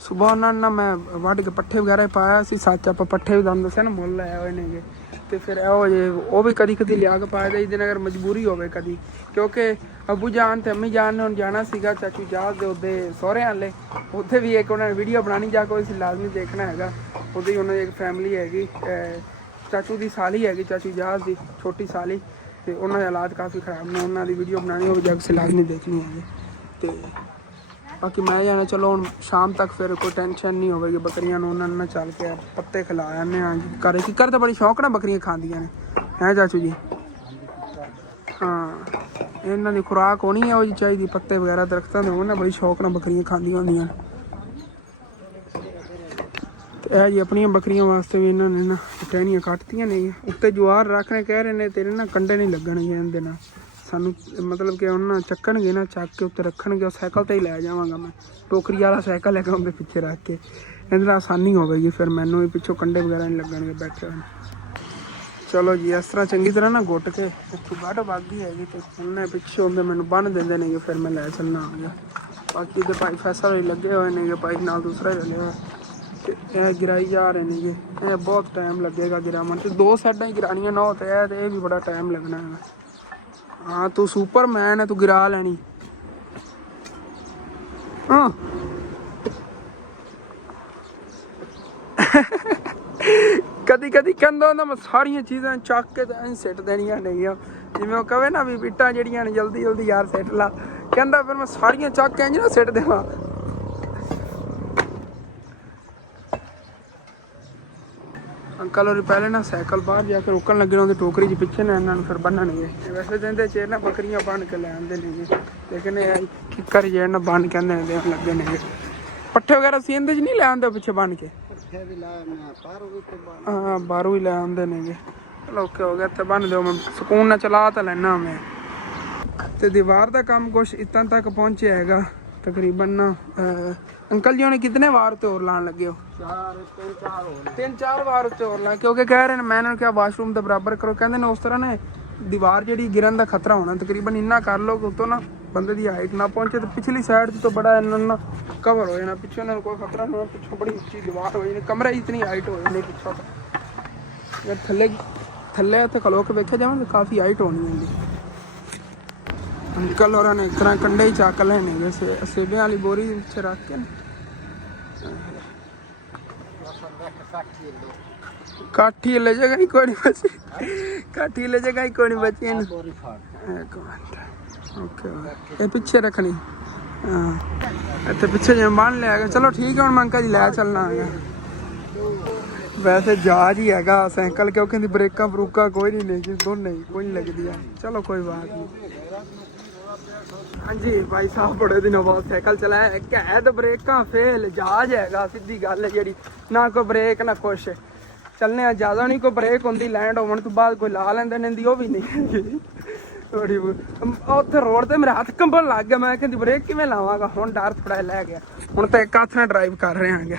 ਸੁਬਾਹ ਉਹਨਾਂ ਨਾਲ ਮੈਂ ਵੱਢ ਕੇ ਪੱਠੇ ਵਗੈਰਾ ਪਾਇਆ ਸੀ। ਸੱਚ ਆਪਾਂ ਪੱਠੇ ਵੀ ਤੁਹਾਨੂੰ ਦੱਸਿਆ ਨਾ ਮੁੱਲ ਲਾਏ ਹੋਏ ਨੇਗੇ ਤੇ ਫਿਰ ਇਹੋ ਜਿਹੇ ਉਹ ਵੀ ਕਦੀ ਕਦੀ ਲਿਆ ਕੇ ਪਾਇਆ ਜਾਈਦੇ ਨੇ ਅਗਰ ਮਜਬੂਰੀ ਹੋਵੇ ਕਦੀ। ਕਿਉਂਕਿ ਅੱਬੂ ਜਾਨ ਤੇ ਅੰਮੀ ਜਾਨ ਨੇ ਹੁਣ ਜਾਣਾ ਸੀਗਾ ਚਾਚੂ ਜਾਨ ਦੇ ਉਹਦੇ ਸਹੁਰਿਆਂ ਵਾਲੇ। ਉੱਥੇ ਵੀ ਇੱਕ ਉਹਨਾਂ ਨੇ ਵੀਡੀਓ ਬਣਾਉਣੀ ਜਾ ਕੇ ਸੀ ਲਾਜ਼ਮੀ ਦੇਖਣਾ ਹੈਗਾ। ਉਹਦੇ ਹੀ ਉਹਨਾਂ ਦੀ ਇੱਕ ਫੈਮਿਲੀ ਹੈਗੀ ਚਾਚੂ ਦੀ ਸਾਲੀ ਹੈਗੀ ਚਾਚੂ ਜਹਾਜ਼ ਦੀ ਛੋਟੀ ਸਾਲੀ ਤੇ ਉਹਨਾਂ ਦੇ ਹਾਲਾਤ ਕਾਫੀ ਖਰਾਬ ਨੇ। ਉਹਨਾਂ ਦੀ ਵੀਡੀਓ ਬਣਾਉਣੀ ਉਹ ਵੀ ਜਾ ਕੇ ਲਾਜ਼ਮੀ ਦੇਖਣੀ ਹੈਗੀ। ਤੇ ਬਾਕੀ ਮੈਂ ਜਾਣਾ ਚਲੋ ਹੁਣ ਸ਼ਾਮ ਤੱਕ ਫਿਰ ਕੋਈ ਟੈਨਸ਼ਨ ਨਹੀਂ ਹੋਵੇਗੀ। ਬੱਕਰੀਆਂ ਨੂੰ ਉਹਨਾਂ ਨਾਲ ਚੱਲ ਕੇ ਪੱਤੇ ਖਿਲਾ ਜਾਂਦੇ ਹਾਂ। ਘਰ ਕਿੱਕਰ ਤਾਂ ਬੜੀ ਸ਼ੌਂਕ ਨਾਲ ਬੱਕਰੀਆਂ ਖਾਂਦੀਆਂ ਨੇ ਹੈ ਚਾਚੂ ਜੀ। ਹਾਂ ਇਹਨਾਂ ਦੀ ਖੁਰਾਕ ਹੋਣੀ ਹੈ ਉਹ ਜਿਹੀ ਚਾਹੀਦੀ। ਪੱਤੇ ਵਗੈਰਾ ਦਰਖਤਾਂ ਦੇ ਹੋਣ ਨਾ ਬੜੀ ਸ਼ੌਂਕ ਨਾਲ ਬੱਕਰੀਆਂ ਖਾਂਦੀਆਂ ਹੁੰਦੀਆਂ। ਤੇ ਇਹ ਜੀ ਆਪਣੀਆਂ ਬੱਕਰੀਆਂ ਵਾਸਤੇ ਵੀ ਇਹਨਾਂ ਨੇ ਨਾ ਟਹਿਣੀਆਂ ਕੱਟਤੀਆਂ ਨੇ। ਉੱਤੇ ਜਵਾਰ ਰੱਖਣੇ ਕਹਿ ਰਹੇ ਨੇ ਤੇਰੇ ਨਾ ਕੰਡੇ ਨਹੀਂ ਲੱਗਣਗੇ ਇਹਦੇ ਨਾਲ। ਸਾਨੂੰ ਮਤਲਬ ਕਿ ਉਹਨਾਂ ਚੱਕਣਗੇ ਨਾ ਚੱਕ ਕੇ ਉੱਤੇ ਰੱਖਣਗੇ। ਉਹ ਸਾਈਕਲ 'ਤੇ ਹੀ ਲੈ ਜਾਵਾਂਗਾ ਮੈਂ। ਟੋਕਰੀ ਵਾਲਾ ਸਾਈਕਲ ਹੈਗਾ ਉਹਦੇ ਪਿੱਛੇ ਰੱਖ ਕੇ। ਇਹਦੇ ਨਾਲ ਆਸਾਨੀ ਹੋਵੇਗੀ ਫਿਰ ਮੈਨੂੰ ਵੀ ਪਿੱਛੋਂ ਕੰਡੇ ਵਗੈਰਾ ਨਹੀਂ ਲੱਗਣਗੇ ਬੈਠੇ ਹੋਏ। ਚਲੋ ਜੀ ਇਸ ਤਰ੍ਹਾਂ ਚੰਗੀ ਤਰ੍ਹਾਂ ਨਾ ਗੁੱਟ ਕੇ ਇੱਥੋਂ ਵੱਢ ਵੱਧਦੀ ਹੈਗੀ ਤੇ ਉਹਨੇ ਪਿੱਛੇ ਹੁੰਦੇ ਮੈਨੂੰ ਬੰਨ੍ਹ ਦਿੰਦੇ ਨੇਗੇ। ਫਿਰ ਮੈਂ ਲੈ ਚੱਲਣਾ ਆ ਗਿਆ। ਬਾਕੀ ਦੇ ਭਾਈ ਫੈਸਲ ਲੱਗੇ ਹੋਏ ਨੇਗੇ। ਭਾਈ ਨਾਲ ਦੂਸਰਾ ਹੀ ਲੱਗਿਆ ਹੋਇਆ ਤੇ ਇਹ ਗਿਰਾਈ ਜਾ ਰਹੇ ਨੇਗੇ। ਇਹ ਬਹੁਤ ਟਾਈਮ ਲੱਗੇਗਾ ਗਿਰਾਵਣ ਤੇ। 2 ਸਾਈਡਾਂ ਹੀ ਗਿਰਾਣੀਆਂ ਨਾ ਤੇ ਇਹ ਵੀ ਬੜਾ ਟਾਈਮ ਲੱਗਣਾ ਹੈਗਾ। ਹਾਂ ਤੂੰ ਸੁਪਰਮੈਨ ਹੈ, ਤੂੰ ਗਿਰਾ ਲੈਣੀ। ਹਾਂ ਕਦੀ ਕਦੀ ਕਹਿੰਦਾ ਹੁੰਦਾ ਮੈਂ ਸਾਰੀਆਂ ਚੀਜ਼ਾਂ ਚੱਕ ਕੇ ਤਾਂ ਸਿੱਟ ਦੇਣੀਆਂ ਨੇਗੀਆਂ। ਜਿਵੇਂ ਉਹ ਕਵੇ ਨਾ ਵੀ ਇੱਟਾਂ ਜਿਹੜੀਆਂ ਨੇ ਜਲਦੀ ਜਲਦੀ ਯਾਰ ਸਿੱਟ ਲਾ, ਕਹਿੰਦਾ ਫਿਰ ਮੈਂ ਸਾਰੀਆਂ ਚੱਕ ਕੇ ਇੰਝ ਨਾ ਸਿੱਟ ਦੇਵਾਂ। ਅੰਕਲ ਹੋਰੀ ਪਹਿਲੇ ਨਾ ਸਾਈਕਲ ਬਾਹਰ ਜਾ ਕੇ ਰੋਕਣ ਲੱਗੇ ਉਹਦੇ ਟੋਕਰੀ 'ਚ ਪਿੱਛੇ ਨੇ ਇਹਨਾਂ ਨੂੰ ਫਿਰ ਬੰਨਣਗੇ। ਵੈਸੇ ਤਾਂ ਇਹਦੇ 'ਚ ਨਾ ਬੱਕਰੀਆਂ ਬੰਨ ਕੇ ਲੈ ਆਉਂਦੇ ਨੇਗੇ, ਲੇਕਿਨ ਇਹ ਕਿੱਕਰ ਜਿਹੜੇ ਨਾ ਬੰਨ ਕਹਿੰਦੇ ਨੇ ਦੇਣ ਲੱਗੇ ਨੇਗੇ। ਪੱਠੇ ਵਗੈਰਾ ਸੀ ਇਹਦੇ 'ਚ ਨਹੀਂ ਲੈ ਆਉਂਦੇ ਪਿੱਛੇ ਬੰਨ ਕੇ? ਹਾਂ ਬਾਹਰੋਂ ਹੀ ਲੈ ਆਉਂਦੇ ਨੇਗੇ। ਚਲੋ ਓਕੇ ਹੋ ਗਿਆ, ਇੱਥੇ ਬੰਨ ਦਿਓ, ਮੈਂ ਸਕੂਨ ਨਾਲ ਚਲਾ ਤਾਂ ਲੈਣਾ ਮੈਂ। ਤੇ ਦੀਵਾਰ ਦਾ ਕੰਮ ਕੁਛ ਇੱਦਾਂ ਤੱਕ ਪਹੁੰਚਿਆ ਹੈਗਾ ਤਕਰੀਬਨ ਨਾ। ਅੰਕਲ ਜੀ ਉਹਨੇ ਕਿਤਨੇ ਵਾਰ ਉੱਤੇ ਹੋਰ ਲਾਉਣ ਲੱਗੇ ਹੋ? 3-4 ਵਾਰ ਉੱਤੇ ਹੋਰ ਲਾ, ਕਿਉਂਕਿ ਕਹਿ ਰਹੇ ਨੇ ਮੈਂ ਇਹਨਾਂ ਨੂੰ ਕਿਹਾ ਵਾਸ਼ਰੂਮ ਦੇ ਬਰਾਬਰ ਕਰੋ, ਕਹਿੰਦੇ ਨੇ ਉਸ ਤਰ੍ਹਾਂ ਨੇ ਦੀਵਾਰ ਜਿਹੜੀ ਗਿਰਨ ਦਾ ਖਤਰਾ ਹੋਣਾ। ਤਕਰੀਬਨ ਇੰਨਾ ਕਰ ਲਓ ਕਿ ਉੱਤੋਂ ਨਾ ਬੰਦੇ ਦੀ ਹਾਈਟ ਨਾ ਪਹੁੰਚੇ ਤੇ ਪਿਛਲੀ ਸਾਈਡ ਤੋਂ ਬੜਾ ਇਹਨਾਂ ਨੂੰ ਕਵਰ ਹੋ ਜਾਣਾ। ਪਿੱਛੋਂ ਇਹਨਾਂ ਨੂੰ ਕੋਈ ਖਤਰਾ ਨਹੀਂ ਹੋਣਾ, ਪਿੱਛੋਂ ਬੜੀ ਉੱਚੀ ਦੀਵਾਰ ਹੋ ਜਾਣੀ, ਕਮਰੇ ਇਤਨੀ ਹਾਈਟ ਹੋ ਜਾਣੀ ਪਿੱਛੋਂ ਤਾਂ। ਯਾਰ ਥੱਲੇ ਉੱਥੇ ਖਲੋ ਕੇ ਵੇਖਿਆ ਜਾਵਾਂ ਤਾਂ ਕਾਫੀ ਹਾਈਟ ਹੋਣੀ ਹੁੰਦੀ। ਅੰਕਲ ਹੋਰਾਂ ਨੇ ਇੱਕ ਤਰ੍ਹਾਂ ਕੰਡੇ ਹੀ ਚੱਕ ਲੈਣੇ ਵੈਸੇ ਸੇਬਿਆਂ ਵਾਲੀ ਬੋਰੀ ਵਿੱਚ ਰੱਖ ਕੇ ਨਾ। ਕਾਠੀ ਲੈ ਜਾਏਗਾ ਹੀ ਕੋਈ ਨਹੀਂ ਬਚੀ, ਕਾਠੀ ਲੈ ਜਾਏਗਾ ਹੀ ਕੋਈ ਨਹੀਂ ਬਚੀ ਇਹਨੂੰ। ਇੱਕ ਮਿੰਟ ਓਕੇ ਇਹ ਪਿੱਛੇ ਰੱਖਣੀ। ਹਾਂ ਇੱਥੇ ਪਿੱਛੇ ਜਿਵੇਂ ਬੰਨ ਲਿਆ ਗਿਆ। ਚਲੋ ਠੀਕ ਹੈ ਹੁਣ ਮੈਂ ਅੰਕਲ ਜੀ ਲੈ ਚੱਲਣਾ ਹੈਗਾ। ਵੈਸੇ ਜਹਾਜ਼ ਹੀ ਹੈਗਾ ਸਾਈਕਲ, ਕਿਉਂਕਿ ਇਹਦੀ ਬ੍ਰੇਕਾਂ ਬਰੂਕਾਂ ਕੋਈ ਨਹੀਂ ਨੇ ਦੋਨੇ ਹੀ ਕੋਈ ਨਹੀਂ ਲੱਗਦੀਆਂ। ਚਲੋ ਕੋਈ ਬਾਤ ਨਹੀਂ। ਹਾਂਜੀ ਭਾਈ ਸਾਹਿਬ ਬੜੇ ਦਿਨੋਂ ਬਾਅਦ ਸਾਈਕਲ ਚਲਾਇਆ। ਕੈਦ ਬ੍ਰੇਕਾਂ ਫੇਲ, ਜਹਾਜ਼ ਹੈਗਾ ਸਿੱਧੀ ਗੱਲ ਹੈ ਜਿਹੜੀ, ਨਾ ਕੋਈ ਬ੍ਰੇਕ ਨਾ ਕੁਛ। ਚੱਲਣੇ ਆ ਜ਼ਿਆਦਾ ਨਹੀਂ, ਕੋਈ ਬ੍ਰੇਕ ਹੁੰਦੀ ਲੈਂਡ ਹੋਣ ਤੋਂ ਬਾਅਦ ਕੋਈ ਲਾ ਲੈਂਦੇ ਨੇ, ਉਹ ਵੀ ਨਹੀਂ। ਥੋੜੀ ਉੱਥੇ ਰੋਡ ਤੇ ਮੇਰੇ ਹੱਥ ਕੰਬਣ ਲੱਗ ਗਿਆ। ਮੈਂ ਕਹਿੰਦੀ ਬ੍ਰੇਕ ਕਿਵੇਂ ਲਾਵਾਂਗਾ, ਹੁਣ ਡਰ ਥੋੜਾ ਲੈ ਗਿਆ। ਹੁਣ ਤਾਂ ਇੱਕ ਹੱਥ ਨਾਲ ਡਰਾਈਵ ਕਰ ਰਹੇ ਆਂਗੇ।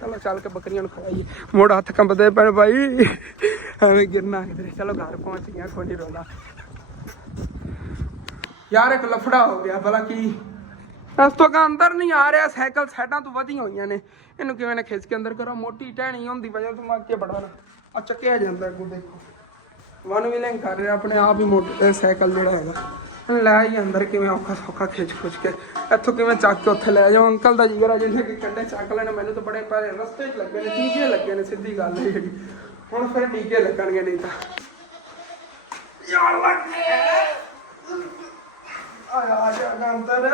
ਚਲੋ ਚੱਲ ਕੇ ਬੱਕਰੀਆਂ ਨੂੰ ਖਵਾਈਏ। ਮੋੜ ਹੱਥ ਕੰਬਦੇ ਪਏ ਭਾਈ, ਐਵੇਂ ਗਿਰਨਾ ਕਿਧਰੇ। ਚਲੋ ਘਰ ਪਹੁੰਚ ਗਿਆ, ਕੋਈ ਨਹੀਂ ਰੋਲਾ। ਯਾਰ ਇੱਕ ਲਫੜਾ ਹੋ ਗਿਆ ਭਲਾ ਕੀ, ਇਸ ਤੋਂ ਅੱਗੇ ਅੰਦਰ ਨਹੀਂ ਆ ਰਿਹਾ। ਸਾਈਕਲ ਸਾਈਡਾਂ ਤੋਂ ਵਧੀ ਹੋਈਆਂ ਨੇ, ਇਹਨੂੰ ਕਿਵੇਂ ਨਾ ਖਿੱਚ ਕੇ ਅੰਦਰ ਕਰੋ। ਮੋਟੀ ਟਹਿਣੀ ਹੁੰਦੀ ਵਜ੍ਹਾ ਤੋਂ ਮੈਂ ਅੱਗੇ ਬੜਾ ਆ ਚੱਕਿਆ ਜਾਂਦਾ। ਅੱਗੋਂ ਦੇਖੋ ਵਨ ਵੀਲਿੰਗ ਕਰ ਰਿਹਾ ਆਪਣੇ ਆਪ ਹੀ। ਮੋਟਰ ਸਾਈਕਲ ਜਿਹੜਾ ਹੈਗਾ ਲੈ ਹੀ ਅੰਦਰ ਕਿਵੇਂ ਔਖਾ ਸੌਖਾ ਖਿੱਚ ਕੇ ਇੱਥੋਂ ਕਿਵੇਂ ਚੱਕ ਕੇ ਉੱਥੇ ਲੈ ਜਾਓ। ਅੰਕਲ ਦਾ ਜਿਗਰ ਆ ਜਿਹਨੇ ਕਿ ਕੰਡੇ ਚੱਕ ਲੈਣੇ। ਮੈਨੂੰ ਤਾਂ ਬੜੇ ਪੈਰੇ ਰਸਤੇ 'ਚ ਲੱਗੇ ਨੇ, ਟੀਕੇ ਲੱਗੇ ਨੇ, ਸਿੱਧੀ ਗੱਲ ਹੈ ਜਿਹੜੀ। ਹੁਣ ਫਿਰ ਟੀਕੇ ਲੱਗਣਗੇ, ਨਹੀਂ ਤਾਂ ਯਾਰ ਲੱਗੇ ਆ ਜਾ ਅੰਦਰ।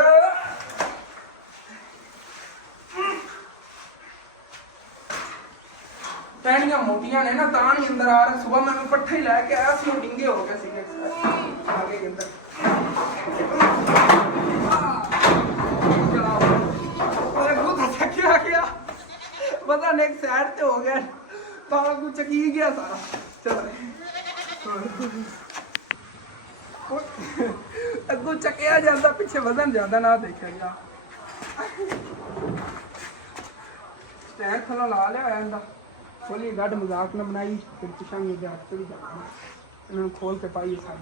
ਟਹਿਣੀਆਂ ਮੋਟੀਆਂ ਨੇ ਨਾ ਤਾਂ ਨਹੀਂ ਅੰਦਰ ਆ ਰਿਹਾ। ਸੁਬਹ ਮੈਂ ਪੱਠੇ ਹੀ ਲੈ ਕੇ ਆਇਆ ਸੀ, ਉਹ ਡਿੰਗੇ ਹੋ ਗਏ ਸੀਗੇ ਆਗੇ ਅੰਦਰ। ਗਿਆ ਪਤਾ ਨਹੀਂ ਇੱਕ ਸਾਈਡ ਤੇ ਹੋ ਗਿਆ ਤਾਂ ਕੁਝ ਚੱਕੀ ਗਿਆ ਸਾਰਾ। ਚਲ ਅੱਗੋਂ ਚੱਕਿਆ ਜਾਂਦਾ, ਪਿੱਛੇ ਵਜ਼ਨ ਜ਼ਿਆਦਾ ਨਾ ਦੇਖਿਆ ਗਿਆ। ਸਟੈਂਡ ਥੱਲੋਂ ਲਾ ਲਿਆ ਹੋਇਆ ਇਹਦਾ। ਖੋਲੀ ਗੱਡ ਮਜ਼ਾਕ ਨਾ ਬਣਾਈ, ਫਿਰ ਪੁੱਛਾਂਗੇ ਕਿ ਹੱਥ ਵੀ ਜਾਣਾ। ਇਹਨਾਂ ਨੂੰ ਖੋਲ ਕੇ ਪਾਈਏ ਸਾਰੀ।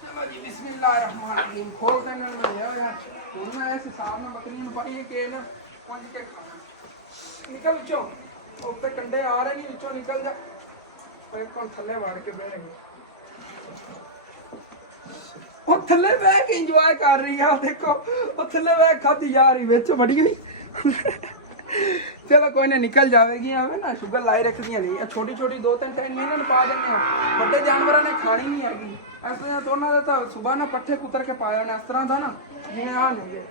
ਚਲੋ ਜੀ ਬਿਸਮਿल्लाहिर्रहमानिर्रहीम। ਖੋਲ ਕੇ ਇਹਨਾਂ ਨੂੰ ਲਿਆ ਹੋਇਆ। ਹੁਣ ਮੈਂ ਇਸ ਹਿਸਾਬ ਨਾਲ ਬੱਕਰੀ ਨੂੰ ਪਾਈਏ ਕਿ ਨਾ ਪੁੰਝ ਕੇ ਖਾਣਾ। ਨਿਕਲ ਵਿੱਚੋਂ, ਉੱਤੇ ਕੰਡੇ ਆ ਰਹੇ ਨਹੀਂ, ਵਿੱਚੋਂ ਨਿਕਲ ਜਾ। ਇੱਕ ਹੁਣ ਥੱਲੇ ਵੜ ਕੇ ਬਹਿ ਗਏ। ਉਹ ਥੱਲੇ ਬਹਿ ਕੇ ਇੰਜੋਏ ਕਰ ਰਹੀ ਆ। ਦੇਖੋ ਉਹ ਥੱਲੇ ਬਹਿ ਖਾਦੀ ਜਾ ਰਹੀ, ਵਿੱਚ ਵੜੀ ਹੋਈ। ਚਲੋ ਕੋਈ ਨਾ, ਨਿਕਲ ਜਾਵੇਗੀ। ਐਵੇਂ ਨਾ ਸ਼ੂਗਰ ਲਾਈ ਰੱਖਦੀਆਂ ਨਹੀਂ। ਛੋਟੀ ਛੋਟੀ 2-3 ਟਾਈਮ ਇਹਨਾਂ ਨੂੰ ਪਾ ਦਿੰਦੇ ਆ। ਵੱਡੇ ਜਾਨਵਰਾਂ ਨੇ ਖਾਣੀ ਨਹੀਂ ਹੈਗੀ। ਇਸ ਤਰ੍ਹਾਂ ਤੋਂ ਉਹਨਾਂ ਦਾ ਤਾਂ ਸੁਬਾਹ ਨਾ ਪੱਠੇ ਕੁਤਰ ਕੇ ਪਾਇਆ ਉਹਨੇ। ਇਸ ਤਰ੍ਹਾਂ ਦਾ ਨਾ ਜਿਵੇਂ ਆ ਨੇਗੇ,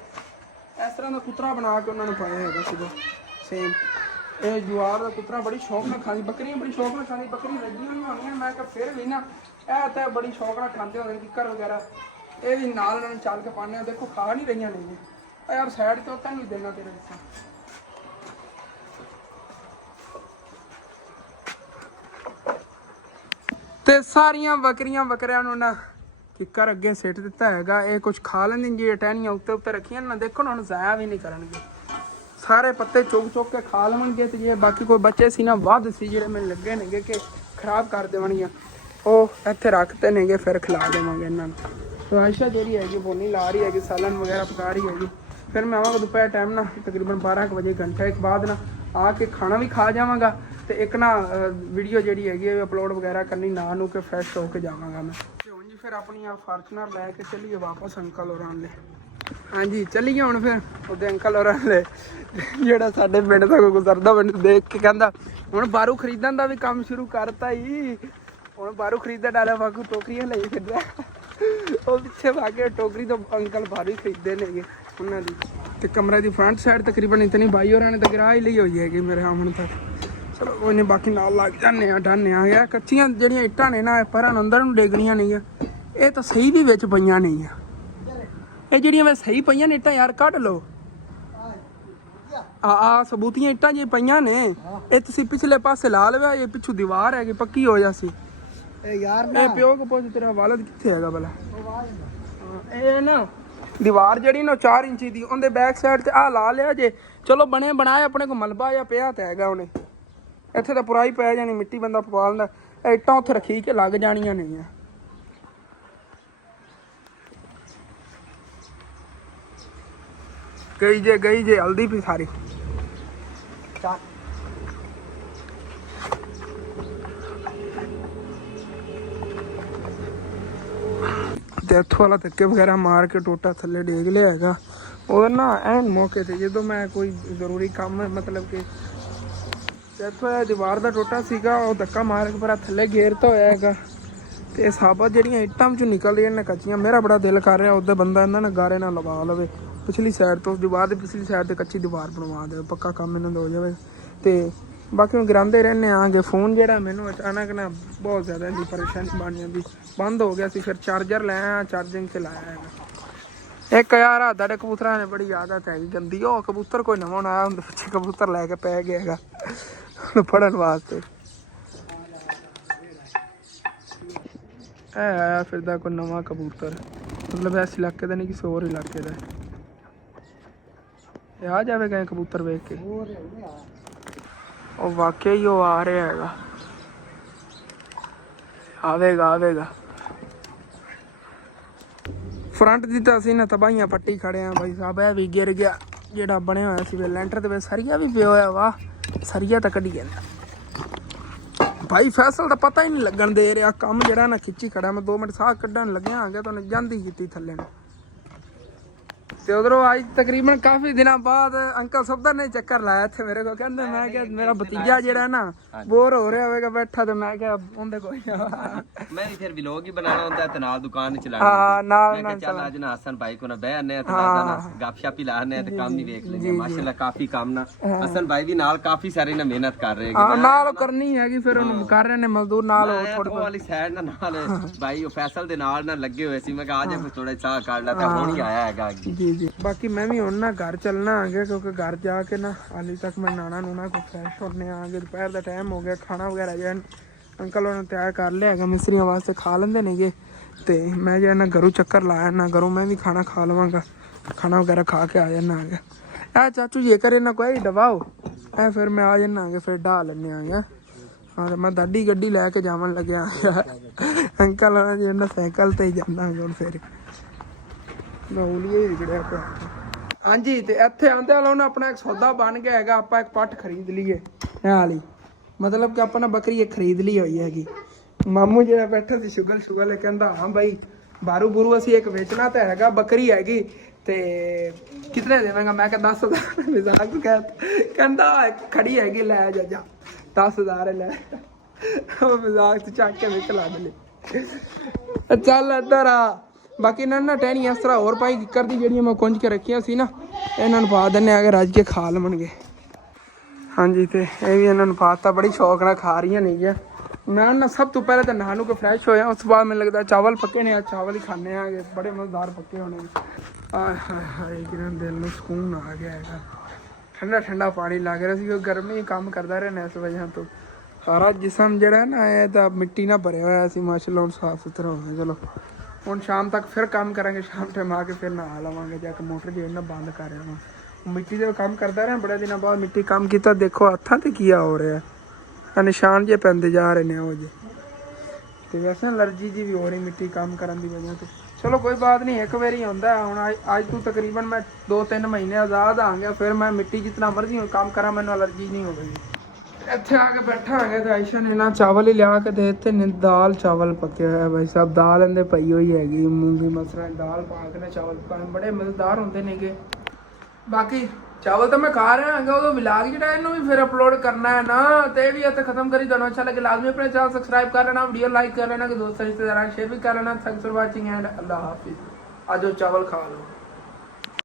ਇਸ ਤਰ੍ਹਾਂ ਦਾ ਕੁਤਰਾ ਬਣਾ ਕੇ ਉਹਨਾਂ ਨੂੰ ਪਾਇਆ ਹੈਗਾ ਸੁਬਾਹ। ਸੇਮ ਇਹ ਜਵਾਰ ਦਾ ਕੁਤਰਾ ਬੜੀ ਸ਼ੌਕ ਨਾਲ ਖਾਂਦੀ, ਬੱਕਰੀਆਂ ਬੜੀ ਸ਼ੌਕ ਨਾਲ ਖਾਂਦੀ। ਬੱਕਰੀ ਲੱਗੀ ਹੋਈਆਂ ਹੋਣੀਆਂ, ਮੈਂ ਕਿਹਾ ਫਿਰ ਵੀ ਨਾ ਇਹ ਤਾਂ ਬੜੀ ਸ਼ੌਕ ਨਾਲ ਖਾਂਦੇ ਹੁੰਦੇ ਕਿੱਕਰ ਵਗੈਰਾ। ਇਹ ਵੀ ਨਾਲ ਇਹਨਾਂ ਨੂੰ ਚੱਲ ਕੇ ਪਾਉਂਦੇ ਆ। ਦੇਖੋ ਖਾ ਨਹੀਂ ਰਹੀਆਂ ਨੇ ਯਾਰ, ਸਾਈਡ ਤੋਂ ਤਾਂ ਨਹੀਂ ਦੇਣਾ ਤੇਰੇ ਵਿੱਚ। ਤੇ ਸਾਰੀਆਂ ਬੱਕਰਿਆਂ ਨੂੰ ਨਾ ਕਿੱਕਰ ਅੱਗੇ ਸਿੱਟ ਦਿੱਤਾ ਹੈਗਾ। ਇਹ ਕੁਝ ਖਾ ਲੈਂਦੀ ਜੀ, ਟਹਿਣੀਆਂ ਉੱਤੇ ਰੱਖੀਆਂ ਨਾ। ਦੇਖੋ ਨਾ ਹੁਣ ਜ਼ਾਇਆ ਵੀ ਨਹੀਂ ਕਰਨਗੇ, ਸਾਰੇ ਪੱਤੇ ਚੁੱਕ ਕੇ ਖਾ ਲਵਣਗੇ। ਤੇ ਜੇ ਬਾਕੀ ਕੋਈ ਬੱਚੇ ਸੀ ਨਾ ਵੱਧ ਸੀ ਜਿਹੜੇ ਮੈਨੂੰ ਲੱਗੇ ਨੇਗੇ ਕਿ ਖਰਾਬ ਕਰ ਦੇਵਣਗੀਆਂ, ਉਹ ਇੱਥੇ ਰੱਖਦੇ ਨੇਗੇ, ਫਿਰ ਖਿਲਾ ਦੇਵਾਂਗੇ ਇਹਨਾਂ ਨੂੰ। ਆਇਸ਼ਾ ਜਿਹੜੀ ਹੈਗੀ ਬੋਨੀ ਲਾ ਰਹੀ ਹੈਗੀ, ਸਾਲਨ ਵਗੈਰਾ ਪਕਾ ਰਹੀ ਹੈਗੀ। ਫਿਰ ਮੈਂ ਆਵਾਂਗਾ ਦੁਪਹਿਰ ਟਾਈਮ ਨਾ ਤਕਰੀਬਨ 12 ਕੁ ਵਜੇ ਘੰਟਾ ਇੱਕ ਬਾਅਦ ਨਾ ਆ ਕੇ ਖਾਣਾ ਵੀ ਖਾ ਜਾਵਾਂਗਾ ਤੇ ਇੱਕ ਨਾ ਵੀਡੀਓ ਜਿਹੜੀ ਹੈਗੀ ਹੈ ਅਪਲੋਡ ਵਗੈਰਾ ਕਰਨੀ ਨਾ ਨੂੰ ਕੇ ਫਰੈਸ਼ ਹੋ ਕੇ ਜਾਵਾਂਗਾ ਮੈਂ ਤੇ ਹੁਣ ਜੀ ਫਿਰ ਆਪਣੀ ਆ ਫਾਰਚੂਨਰ ਲੈ ਕੇ ਚੱਲੀਏ ਵਾਪਸ ਅੰਕਲ ਹੋਰਾਂ ਦੇ। ਹਾਂਜੀ ਚੱਲੀਏ ਹੁਣ ਫਿਰ ਉਹਦੇ ਅੰਕਲ ਹੋਰਾਂ ਦੇ ਜਿਹੜਾ ਸਾਡੇ ਪਿੰਡ ਦਾ ਕੋਈ ਗੁਜ਼ਰਦਾ ਮੈਨੂੰ ਦੇਖ ਕੇ ਕਹਿੰਦਾ ਹੁਣ ਬਾਰੂ ਖਰੀਦਣ ਦਾ ਵੀ ਕੰਮ ਸ਼ੁਰੂ ਕਰਤਾ ਹੀ। ਹੁਣ ਬਾਰੂ ਖਰੀਦਦਾ ਡਾਲਾ ਵਾਂਗੂ ਟੋਕਰੀਆਂ ਲਈ ਫਿਰਦਾ ਉਹ ਪਿੱਛੇ ਭਾਗੇ ਟੋਕਰੀ ਤੋਂ ਅੰਕਲ ਬਾਰੂ ਹੀ ਖਰੀਦਦੇ ਨੇਗੇ ਉਹਨਾਂ ਦੀ। ਤੇ ਕਮਰੇ ਦੀ ਫਰੰਟ ਸਾਈਡ ਤਕਰੀਬਨ ਇਤਨੀ ਬਾਈ ਹੋਰਾਂ ਨੇ ਤਾਂ ਗਿਰਾ ਹੀ ਲਈ ਹੋਈ ਹੈਗੀ ਮੇਰੇ ਹੁਣ ਤੱਕ। ਚਲੋ ਕੋਈ ਨਹੀਂ ਬਾਕੀ ਨਾਲ ਲੱਗ ਜਾਂਦੇ ਆ ਡਾਨੇ ਆ ਗਿਆ। ਕੱਚੀਆਂ ਜਿਹੜੀਆਂ ਇੱਟਾਂ ਨੇ ਨਾ ਪਰਾਂ ਅੰਦਰ ਨੂੰ ਡੇਗਣੀਆਂ ਨਹੀਂ ਆ ਇਹ ਤਾਂ ਸਹੀ ਵੀ ਵਿੱਚ ਪਈਆਂ ਨਹੀਂ ਆ। ਇਹ ਜਿਹੜੀਆਂ ਮੈਂ ਸਹੀ ਪਈਆਂ ਨੇ ਇੱਟਾਂ ਯਾਰ ਕੱਢ ਲਓ। ਆ ਸਬੂਤੀਆਂ ਇੱਟਾਂ ਜੇ ਪਈਆਂ ਨੇ ਇਹ ਤੁਸੀਂ ਪਿਛਲੇ ਪਾਸੇ ਲਾ ਲਵੇ ਇਹ ਪਿੱਛੋਂ ਦੀਵਾਰ ਹੈਗੀ ਪੱਕੀ ਹੋ ਜਾਸੀ। ਇਹ ਪਿਓ ਕੋ ਪੁੱਛ ਤੇਰਾ ਵਾਲਦ ਕਿੱਥੇ ਹੈਗਾ ਭਲਾ। ਇਹ ਨਾ ਦੀਵਾਰ ਜਿਹੜੀ ਨਾ 4 ਇੰਚੀ ਦੀ ਉਹਦੇ ਬੈਕ ਸਾਈਡ ਤੇ ਆ ਲਾ ਲਿਆ ਜੇ। ਚਲੋ ਬਣੇ ਬਣਾਏ ਆਪਣੇ ਕੋ ਮਲਬਾ ਜਾਂ ਪਿਆ ਤਾਂ ਹੈਗਾ ਉਹਨੇ ਇੱਥੇ ਤਾਂ ਪੁਰਾਈ ਪੈ ਜਾਣੀ ਮਿੱਟੀ ਬੰਦਾ ਪਵਾ ਲੈਂਦਾ। ਇੱਟਾਂ ਉੱਥੇ ਰੱਖੀ ਕੇ ਲੱਗ ਜਾਣੀਆਂ ਨਹੀਂ ਆ। ਗਈ ਜੇ ਹਲਦੀ ਵੀ ਸਾਰੀ ਤੇ ਇੱਥੋਂ ਵਾਲਾ ਧੱਕੇ ਵਗੈਰਾ ਮਾਰ ਕੇ ਟੋਟਾ ਥੱਲੇ ਡੇਗ ਲਿਆ ਹੈਗਾ। ਉਹ ਨਾ ਐਨ ਮੌਕੇ ਤੇ ਜਦੋਂ ਮੈਂ ਕੋਈ ਜ਼ਰੂਰੀ ਕੰਮ ਮਤਲਬ ਕਿ ਇੱਥੋਂ ਦੀਵਾਰ ਦਾ ਟੋਟਾ ਸੀਗਾ ਉਹ ਧੱਕਾ ਮਾਰ ਕੇ ਪਰ ਥੱਲੇ ਗੇਰਤਾ ਹੋਇਆ ਹੈਗਾ। ਤੇ ਸਾਬਤ ਜਿਹੜੀਆਂ ਇੱਟਾਂ ਵਿੱਚੋਂ ਨਿਕਲ ਰਹੀਆਂ ਨੇ ਕੱਚੀਆਂ ਮੇਰਾ ਬੜਾ ਦਿਲ ਕਰ ਰਿਹਾ ਉੱਧਰ ਬੰਦਾ ਇਹਨਾਂ ਨੇ ਗਾਰੇ ਨਾਲ ਲਵਾ ਲਵੇ ਪਿਛਲੀ ਸਾਈਡ ਤੋਂ ਦੀਵਾਰ ਦੀ ਪਿਛਲੀ ਸਾਈਡ ਤੇ ਕੱਚੀ ਦੀਵਾਰ ਬਣਵਾ ਦੇ ਪੱਕਾ ਕੰਮ ਇਹਨਾਂ ਦਾ ਹੋ ਜਾਵੇ। ਤੇ ਬਾਕੀ ਹੁਣ ਗਿਰਾਉਂਦੇ ਰਹਿੰਦੇ ਆਗੇ। ਫੋਨ ਜਿਹੜਾ ਮੈਨੂੰ ਅਚਾਨਕ ਨਾ ਬਹੁਤ ਜ਼ਿਆਦਾ ਇਹਦੀ ਪਰੇਸ਼ਾਨੀ ਬਣ ਜਾਂਦੀ ਬੰਦ ਹੋ ਗਿਆ ਸੀ ਫਿਰ ਚਾਰਜਰ ਲੈ ਆਇਆ ਚਾਰਜਿੰਗ 'ਤੇ ਲਾਇਆ ਹੈਗਾ। ਇੱਕ ਯਾਰ ਆ ਸਾਡੇ ਕਬੂਤਰਾਂ ਨੇ ਬੜੀ ਆਦਤ ਹੈਗੀ ਗੰਦੀ ਉਹ ਕਬੂਤਰ ਕੋਈ ਨਵਾਂ ਆਇਆ ਹੁੰਦਾ ਪਿੱਛੇ ਕਬੂਤਰ ਲੈ ਕੇ ਪੈ ਗਿਆ ਹੈਗਾ ਫੜਨ ਵਾਸਤੇ। ਇਹ ਆਇਆ ਫਿਰਦਾ ਕੋਈ ਨਵਾਂ ਕਬੂਤਰ ਮਤਲਬ ਇਸ ਇਲਾਕੇ ਦਾ ਨਹੀਂ ਕਿਸੇ ਹੋਰ ਇਲਾਕੇ ਦਾ। ਇਹ ਆ ਜਾਵੇਗਾ ਕਬੂਤਰ ਵੇਖ ਕੇ ਉਹ ਵਾਕਿਆ ਹੀ ਉਹ ਆ ਰਿਹਾ ਹੈਗਾ। ਆਵੇਗਾ ਫਰੰਟ ਦੀ ਤਾਂ ਅਸੀਂ ਨਾ ਤਬਾਹੀਆਂ ਪੱਟੀ ਖੜੇ ਆ ਬਾਈ ਸਾਹਿਬ। ਇਹ ਵੀ ਗਿਰ ਗਿਆ ਜਿਹੜਾ ਬਣਿਆ ਹੋਇਆ ਸੀ ਲੈਂਟਰ ਦੇ ਵਿੱਚ ਸਰੀਆ ਵੀ ਪਿਆ ਹੋਇਆ ਵਾ ਸਰੀਆ ਤਾਂ ਕੱਢੀ ਜਾਂਦਾ ਭਾਈ। ਫੈਸਲ ਦਾ ਪਤਾ ਹੀ ਨਹੀਂ ਲੱਗਣ ਦੇ ਰਿਹਾ ਕੰਮ ਜਿਹੜਾ ਨਾ ਖਿੱਚੀ ਖੜਾ ਮੈਂ 2 ਮਿੰਟ ਸਾਹ ਕੱਢਣ ਲੱਗਿਆ ਆ ਗਿਆ ਤਾਂ ਉਹਨੇ ਜਾਂਦੀ ਕੀਤੀ ਥੱਲੇ ਨੂੰ। ਤੇ ਉਧਰੋਂ ਅੱਜ ਤਕਰੀਬਨ ਕਾਫੀ ਦਿਨਾਂ ਬਾਅਦ ਅੰਕਲ ਸਬਦਰ ਨੇ ਚੱਕਰ ਲਾਇਆ ਇੱਥੇ ਮੇਰੇ ਕੋਲ। ਕਹਿੰਦੇ ਮੈਂ ਕਿਹਾ ਮੇਰਾ ਭਤੀਜਾ ਜਿਹੜਾ ਨਾ ਬੋਰ ਹੋ ਰਿਹਾ ਹੋਵੇਗਾ ਬੈਠਾ ਤੇ ਮੈਂ ਕਿਹਾ ਉਹਦੇ ਕੋਈ ਮੈਂ ਵੀ ਫਿਰ ਵਲੌਗ ਹੀ ਬਣਾਉਣਾ ਹੁੰਦਾ ਤੇ ਨਾਲ ਦੁਕਾਨ ਚਲਾਣੀ। ਹਾਂ ਨਾਲ ਚੱਲ ਅੱਜ ਨਾ ਹਸਨ ਭਾਈ ਕੋ ਨਾ ਬਹਿ ਆਨੇ ਤੇ ਨਾ ਗੱਪਸ਼ਪ ਹੀ ਲਾਣੇ ਤੇ ਕੰਮ ਹੀ ਵੇਖ ਲੈਂਦੇ। ਮਾਸ਼ਾਅੱਲਾ ਕਾਫੀ ਕੰਮ ਨਾ ਹਸਨ ਭਾਈ ਵੀ ਨਾਲ ਕਾਫੀ ਸਾਰੇ ਨਾ ਮਿਹਨਤ ਕਰ ਰਹੇ ਹਾਂ ਨਾਲ ਕਰਨੀ ਹੈਗੀ ਫਿਰ ਉਹਨੂੰ ਕਰ ਰਹੇ ਨੇ ਮਜ਼ਦੂਰ ਨਾਲ ਥੋੜੀ ਵਾਲੀ ਸਾਈਡ ਨਾਲ ਭਾਈ ਉਹ ਫੈਸਲ ਦੇ ਨਾਲ ਨਾ ਲੱਗੇ ਹੋਏ ਸੀ। ਮੈਂ ਕਿਹਾ ਅੱਜ ਥੋੜਾ ਸਾਹ ਕੱਢ ਲਾ ਤਾਂ ਹੁਣ ਹੀ ਆਇਆ ਹੈਗਾ ਜੀ। ਬਾਕੀ ਮੈਂ ਵੀ ਹੁਣ ਨਾ ਘਰ ਚੱਲਣਾ ਆ ਗਿਆ ਕਿਉਂਕਿ ਘਰ ਜਾ ਕੇ ਨਾ ਹਾਲੇ ਤੱਕ ਮੈਂ ਨਾਣਾ ਨੂਣਾ ਕੋਈ ਫਰੈਸ਼ ਹੋਣੇ ਆ ਗਏ। ਦੁਪਹਿਰ ਦਾ ਟਾਈਮ ਹੋ ਗਿਆ ਖਾਣਾ ਵਗੈਰਾ ਜਿਹੜਾ ਅੰਕਲ ਉਹਨੇ ਤਿਆਰ ਕਰ ਲਿਆ ਹੈਗਾ ਮਿਸਤਰੀਆਂ ਵਾਸਤੇ ਖਾ ਲੈਂਦੇ ਨੇਗੇ। ਤੇ ਮੈਂ ਜਿਹੜਾ ਨਾ ਘਰੋਂ ਚੱਕਰ ਲਾਇਆ ਨਾ ਘਰੋਂ ਮੈਂ ਵੀ ਖਾਣਾ ਖਾ ਲਵਾਂਗਾ ਖਾਣਾ ਵਗੈਰਾ ਖਾ ਕੇ ਆ ਜਾਣਾ ਹੈਗਾ। ਇਹ ਚਾਚੂ ਜੇ ਕਰੇ ਨਾ ਕੋਈ ਦਵਾਓ ਇਹ ਫਿਰ ਮੈਂ ਆ ਜਾਣਾ ਹੈਗਾ ਫਿਰ ਢਾ ਲੈਂਦੇ ਆ। ਹਾਂ ਤੇ ਮੈਂ ਦਾਡੀ ਗੱਡੀ ਲੈ ਕੇ ਜਾਵਣ ਲੱਗਿਆ ਅੰਕਲ ਉਹਨਾਂ ਜੀ ਇਹਨਾਂ ਸਾਈਕਲ ਤੇ ਹੀ ਜਾਂਦਾ ਹੁਣ ਫਿਰ ਮੈਂ ਉਲੀਏ ਵਿਗੜਿਆ ਪਿਆ। ਹਾਂਜੀ ਤੇ ਇੱਥੇ ਆਂਦੇ ਵਾਲਾ ਉਹਨੇ ਆਪਣਾ ਇੱਕ ਸੌਦਾ ਬਣ ਗਿਆ ਹੈਗਾ। ਆਪਾਂ ਇੱਕ ਪੱਠ ਖਰੀਦ ਲਈਏ ਇਹ ਵਾਲੀ ਮਤਲਬ ਕਿ ਆਪਾਂ ਨੇ ਬੱਕਰੀ ਇੱਕ ਖਰੀਦ ਲਈ ਹੋਈ ਹੈਗੀ। ਮਾਮੂ ਜਿਹੜਾ ਬੈਠਾ ਸੀ ਸ਼ੁਗਲ ਕਹਿੰਦਾ ਹਾਂ ਬਾਈ ਬਾਰੂ ਅਸੀਂ ਇੱਕ ਵੇਚਣਾ ਤਾਂ ਹੈਗਾ ਬੱਕਰੀ ਹੈਗੀ ਤੇ ਕਿਤਨੇ ਦੇਵੇਂਗਾ। ਮੈਂ ਕਿਹਾ 10,000 ਮਜ਼ਾਕ ਕਹਿੰਦਾ ਖੜੀ ਹੈਗੀ ਲੈ ਜਾ 10,000 ਲੈ ਉਹ ਮਜ਼ਾਕ ਤੇ ਚੱਕ ਕੇ ਵਿੱਚ ਲਾ ਦੇ ਚੱਲ ਇੱਧਰ ਆ। ਬਾਕੀ ਇਹਨਾਂ ਨੇ ਨਾ ਟਹਿਣੀ ਇਸ ਤਰ੍ਹਾਂ ਹੋਰ ਪਾਈ ਕਿੱਕਰ ਦੀ ਜਿਹੜੀਆਂ ਮੈਂ ਕੁੰਝ ਕੇ ਰੱਖੀਆਂ ਸੀ ਨਾ ਇਹਨਾਂ ਨੂੰ ਪਾ ਦਿੰਦੇ ਆ ਕਿ ਰੱਜ ਕੇ ਖਾ ਲਵਣਗੇ। ਹਾਂਜੀ ਤੇ ਇਹ ਵੀ ਇਹਨਾਂ ਨੂੰ ਪਾਤਾ ਬੜੀ ਸ਼ੌਕ ਨਾਲ ਖਾ ਰਹੀਆਂ ਨੇਗੀਆਂ। ਮੈਂ ਨਾ ਸਭ ਤੋਂ ਪਹਿਲਾਂ ਤਾਂ ਨਹਾ ਨੂੰ ਕੇ ਫਰੈਸ਼ ਹੋਇਆ ਉਸ ਤੋਂ ਬਾਅਦ ਮੈਨੂੰ ਲੱਗਦਾ ਚਾਵਲ ਪੱਕੇ ਨੇ ਚਾਵਲ ਹੀ ਖਾਣੇ ਆਗੇ ਬੜੇ ਮਜ਼ੇਦਾਰ ਪੱਕੇ ਹੋਣੇ। ਆਏ ਹਾਏ ਕਿੰਨਾ ਦਿਲ ਨੂੰ ਸਕੂਨ ਆ ਗਿਆ ਹੈਗਾ। ਠੰਡਾ ਪਾਣੀ ਲੱਗ ਰਿਹਾ ਸੀ ਗਰਮੀ ਕੰਮ ਕਰਦਾ ਰਿਹਾ ਇਸ ਵਜ੍ਹਾ ਤੋਂ ਸਾਰਾ ਜਿਸਮ ਜਿਹੜਾ ਨਾ ਇਹ ਤਾਂ ਮਿੱਟੀ ਨਾਲ ਭਰਿਆ ਹੋਇਆ ਸੀ ਮਾਸ਼ਾਅੱਲਾ ਹੁਣ ਸਾਫ਼ ਸੁਥਰਾ ਹੋ ਗਿਆ। ਚਲੋ ਹੁਣ ਸ਼ਾਮ ਤੱਕ ਫਿਰ ਕੰਮ ਕਰਾਂਗੇ ਸ਼ਾਮ ਟਾਈਮ ਆ ਕੇ ਫਿਰ ਨਹਾ ਲਵਾਂਗੇ ਜਾ ਕੇ ਮੋਟਰ ਜੇ ਨਾ ਬੰਦ ਕਰ ਰਿਹਾ ਮਿੱਟੀ ਦੇ ਕੰਮ ਕਰਦਾ ਰਿਹਾ ਬੜੇ ਦਿਨਾਂ ਬਾਅਦ ਮਿੱਟੀ ਕੰਮ ਕੀਤਾ। ਦੇਖੋ ਹੱਥਾਂ ਤੇ ਕੀ ਹੋ ਰਿਹਾ ਨਿਸ਼ਾਨ ਜੇ ਪੈਂਦੇ ਜਾ ਰਹੇ ਨੇ ਉਹ ਜੇ ਤੇ ਵੈਸੇ ਅਲਰਜੀ ਜੀ ਵੀ ਹੋ ਰਹੀ ਮਿੱਟੀ ਕੰਮ ਕਰਨ ਦੀ ਵਜ੍ਹਾ ਤੋਂ। ਚਲੋ ਕੋਈ ਬਾਤ ਨਹੀਂ, ਇੱਕ ਵਾਰੀ ਹੁੰਦਾ ਹੁਣ। ਅੱਜ ਤੋਂ ਤਕਰੀਬਨ ਮੈਂ 2-3 ਮਹੀਨੇ ਆਜ਼ਾਦ ਆ ਗਿਆ, ਫਿਰ ਮੈਂ ਮਿੱਟੀ ਜਿਤਨਾ ਮਰਜ਼ੀ ਕੰਮ ਕਰਾਂ ਮੈਨੂੰ ਅਲਰਜੀ ਨਹੀਂ ਹੋਵੇਗੀ। ਇੱਥੇ ਆ ਕੇ ਬੈਠਾ ਹੈਗਾ ਤੇ ਆਇਸ਼ਾ ਨੇ ਨਾ ਚਾਵਲ ਹੀ ਲਿਆ ਕੇ ਦੇ ਦਿੱਤੇ ਨੇ। ਦਾਲ ਚਾਵਲ ਪੱਕੇ ਹੋਇਆ ਭਾਈ ਸਾਹਿਬ, ਦਾਲ ਇਹਦੇ ਪਈ ਹੋਈ ਹੈਗੀ ਮੂੰਗੀ ਮਸਰਾਂ ਦੀ ਦਾਲ ਪਾ ਕੇ ਨਾ ਚਾਵਲ ਪਕਾਏ, ਬੜੇ ਮਜ਼ੇਦਾਰ ਹੁੰਦੇ ਨੇਗੇ। ਬਾਕੀ ਚਾਵਲ ਤਾਂ ਮੈਂ ਖਾ ਰਿਹਾ ਹੈਗਾ, ਉਹ ਵਲੌਗ ਜਿਹੜਾ ਇਹਨੂੰ ਵੀ ਫਿਰ ਅਪਲੋਡ ਕਰਨਾ ਹੈ ਨਾ, ਤੇ ਇਹ ਵੀ ਇੱਥੇ ਖਤਮ ਕਰੀ। ਤੁਹਾਨੂੰ ਅੱਛਾ ਲੱਗੇ ਲਾਜ਼ਮੀ ਆਪਣੇ ਚੈਨਲ ਸਬਸਕ੍ਰਾਈਬ ਕਰ ਲੈਣਾ, ਵੀਡੀਓ ਲਾਈਕ ਕਰ ਲੈਣਾ, ਕਿ ਦੋਸਤਾਂ ਰਿਸ਼ਤੇਦਾਰਾਂ ਸ਼ੇਅਰ ਵੀ ਕਰ ਲੈਣਾ। ਥੈਂਕਸ ਫॉर वाचिंग एंड अल्लाह हाफिज़। आज चावल खा लो।